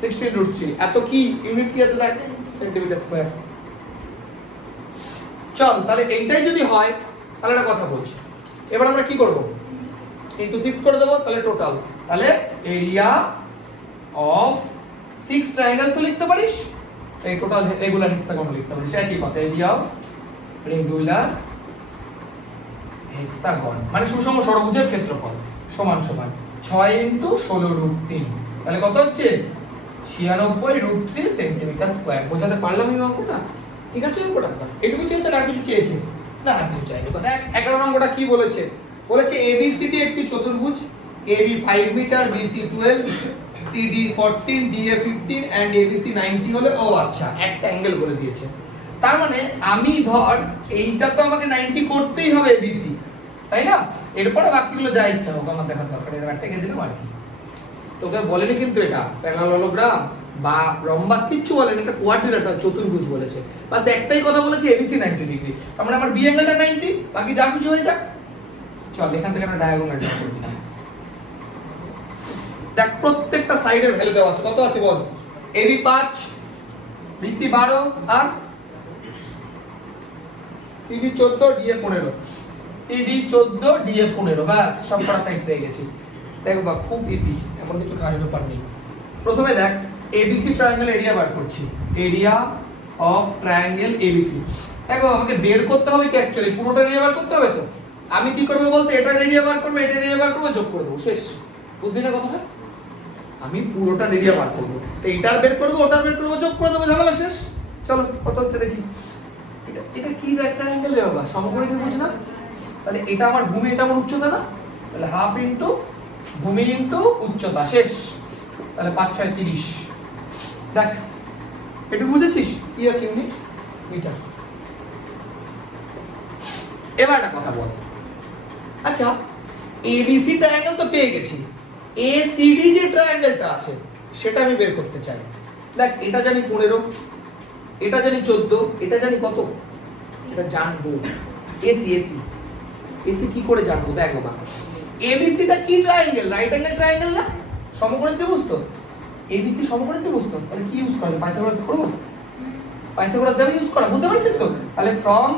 16√3, এত কি ইউনিট কি আছে দেখ, সেন্টিমিটার স্কয়ার। চল তাহলে এইটাই যদি হয় তাহলে একটা কথা বলছি, এবার আমরা কি করব, ইনটু 6 করে দেব, তাহলে টোটাল, তাহলে এরিয়া অফ 6 ট্রায়াঙ্গেলস লিখতে পারিস, এই টোটাল রেগুলার হেক্সাগন লিখতে পারিস, একই কথা, এরিয়া অফ রেগুলার হেক্সাগন মানে সুষম ষড়ভুজের ক্ষেত্রফল সমান সমান 6 ইনটু 16√3, তাহলে কত হচ্ছে 96√3 সেন্টিমিটার স্কয়ার। বোঝাতে পারলাম এই অঙ্কটা, ঠিক আছে, অঙ্কটা বাস এটুকু চেয়েছে, আর কিছু চেয়েছে না, আর কিছু চাইনি। দেখ 11 নম্বরটা কি বলেছে, বলেছে ABCD একটি চতুর্ভুজ, AB 5 metre, BC 12, CD 14, DA 15 and ABC 90 হলে, ও আচ্ছা একটা অ্যাঙ্গেল বলে দিয়েছে, তার মানে আমি ধর এইটা তো আমাকে 90 করতেই হবে ABC, তাই না, এরপরে বাকিগুলো যা ইচ্ছা হোক আমার দেখার দরকার, এর একটা এঁকে দিলাম আর কি, তোকে বলেনি কিন্তু এটা প্যারালালোগ্রাম বা রম্বাস কিচ্ছু বলেনি, এটা কোয়াড্রিল্যাটারাল চতুর্ভুজ বলেছে, বাস একটাই কথা বলেছে ABC 90 ডিগ্রি, তার মানে আমার বি অ্যাঙ্গেলটা 90, বাকি যা কিছু হয়ে যাক। চল এখান থেকে আমরা ডায়াগোনাল ড্র করি, দেখ প্রত্যেকটা সাইডের ভ্যালু দেওয়া আছে, কত আছে বল, AB 5, BC 12 আর CD 14, DA 15, CD 14, DA 15, বাস সবকটা সাইড পেয়ে গেছি। দেখো বা খুব ইজি, এমন কিছু খাস ব্যাপার নেই। প্রথমে দেখ ABC ট্রায়াঙ্গেল এরিয়া বার করছি, এরিয়া অফ ট্রায়াঙ্গেল ABC, দেখো আমাকে বের করতে হবে কি অ্যাকচুয়ালি পুরোটা এরিয়া বার করতে হবে, তো আমি কি করব বলতে, এটার এরিয়া বার করব, এটার এরিয়া বার করব, যোগ করে দেব, শেষ, বুঝলি না কথাটা, আমি পুরোটা এরিয়া বার করব, তো এটার বের করব, ওটার বের করব, যোগ করে দেব, ঝামেলা শেষ। চলো কত হচ্ছে দেখি, এটা কি ট্রায়াঙ্গেল রে বাবা, সমকোণী ত্রিভুজ না? তাহলে এটা আমার ভূমি, এটা আমার উচ্চতা না? তাহলে হাফ ইনটু ভূমি ইনটু উচ্চতা, শেষ। তাহলে 5 6 30। দেখ একটু বুঝেছিস কি আছে ইউনিট মিটার। এবার একটা কথা বল, আচ্ছা এবিসি ট্রায়াঙ্গেল তো পেয়ে গেছি, এসিডি যে ট্রায়াঙ্গেলটা আছে সেটা আমি বের করতে চাই। দেখ এটা জানি 15, এটা জানি 14, এটা জানি কত, এটা জানবো। এসি এসি এসি কি করে জানবো? দেখ বাবা, এবিসি টা কি ট্রায়াঙ্গেল? রাইট অ্যাঙ্গেল ট্রায়াঙ্গেল না? সমকোণী ত্রিভুজ তো। এবিসি সমকোণী ত্রিভুজ তো, তাহলে কি ইউজ করা? পাইথাগোরাস করব? পাইথাগোরাস যাবে ইউজ করা, বুঝতে পারছিস তো? তাহলে ফ্রম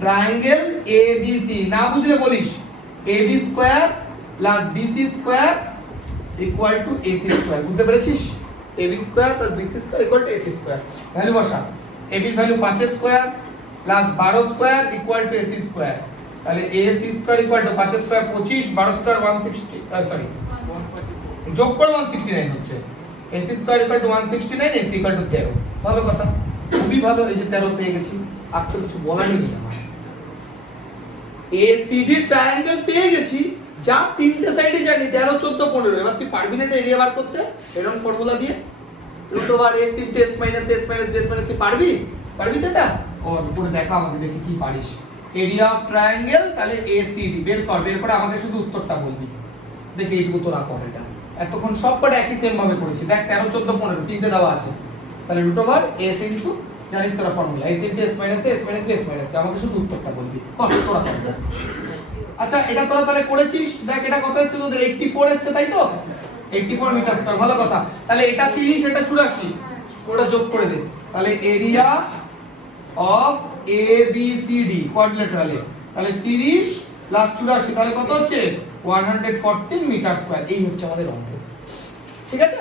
ট্রায়াঙ্গেল এবিসি, না বুঝলে বলিস AB square plus BC square equal to AC square, বুঝতে পেরেছিস? AB square plus BC square equal to AC square. Value বসা, এবির value 5 square plus 12 square equal to AC square. তাহলে AC square equal to 5 square 25, 12 square 160, sorry যোগ করে 169 হচ্ছে। AC square equal to 169, AC equal to 13। ভালো কথা, খুবই ভালো। এই যে 13 পেয়ে গেছি, আর তো কিছু বলারই নেই আমার। এসিডি ট্রায়াঙ্গেল পেয়ে গেছি, যা তিনটে সাইডে জানি 13 14 15। এবার তুই পারবি না এটা এরিয়া বার করতে এরকম ফর্মুলা দিয়ে? Root over S into S minus S minus B S minus C, পারবি? পারবি তো এটা? ও উপরে দেখা আমাকে, দেখি কি পারিস। এরিয়া অফ ট্রায়াঙ্গেল তাহলে এসিডি বের কর, বের করে আমাকে শুধু উত্তরটা বলবি। দেখি এইটুকু তোরা কর। এটা এতক্ষণ সবকটা একই সেম ভাবে করেছি। দেখ 13 14 15 তিনটে দেওয়া আছে, তাহলে রুট ওভার এস ইনটু জানিস তোরা formula S into S minus S minus B S minus C, আমাকে শুধু উত্তরটা বলবি। কর তোরা কর। আচ্ছা এটা তোরা তাহলে করেছিস। দেখ এটা কত এসেছে তোদের? 84 এসেছে, তাই তো? 84 মিটার স্কয়ার। ভালো কথা। তাহলে এটা 30, এটা 84, ওটা যোগ করে দে। তাহলে area of A B C D কোঅর্ডিনেটরালে, তাহলে 30 প্লাস 84, তাহলে কত হচ্ছে? 114 মিটার স্কয়ার। এই হচ্ছে আমাদের অঙ্ক, ঠিক আছে?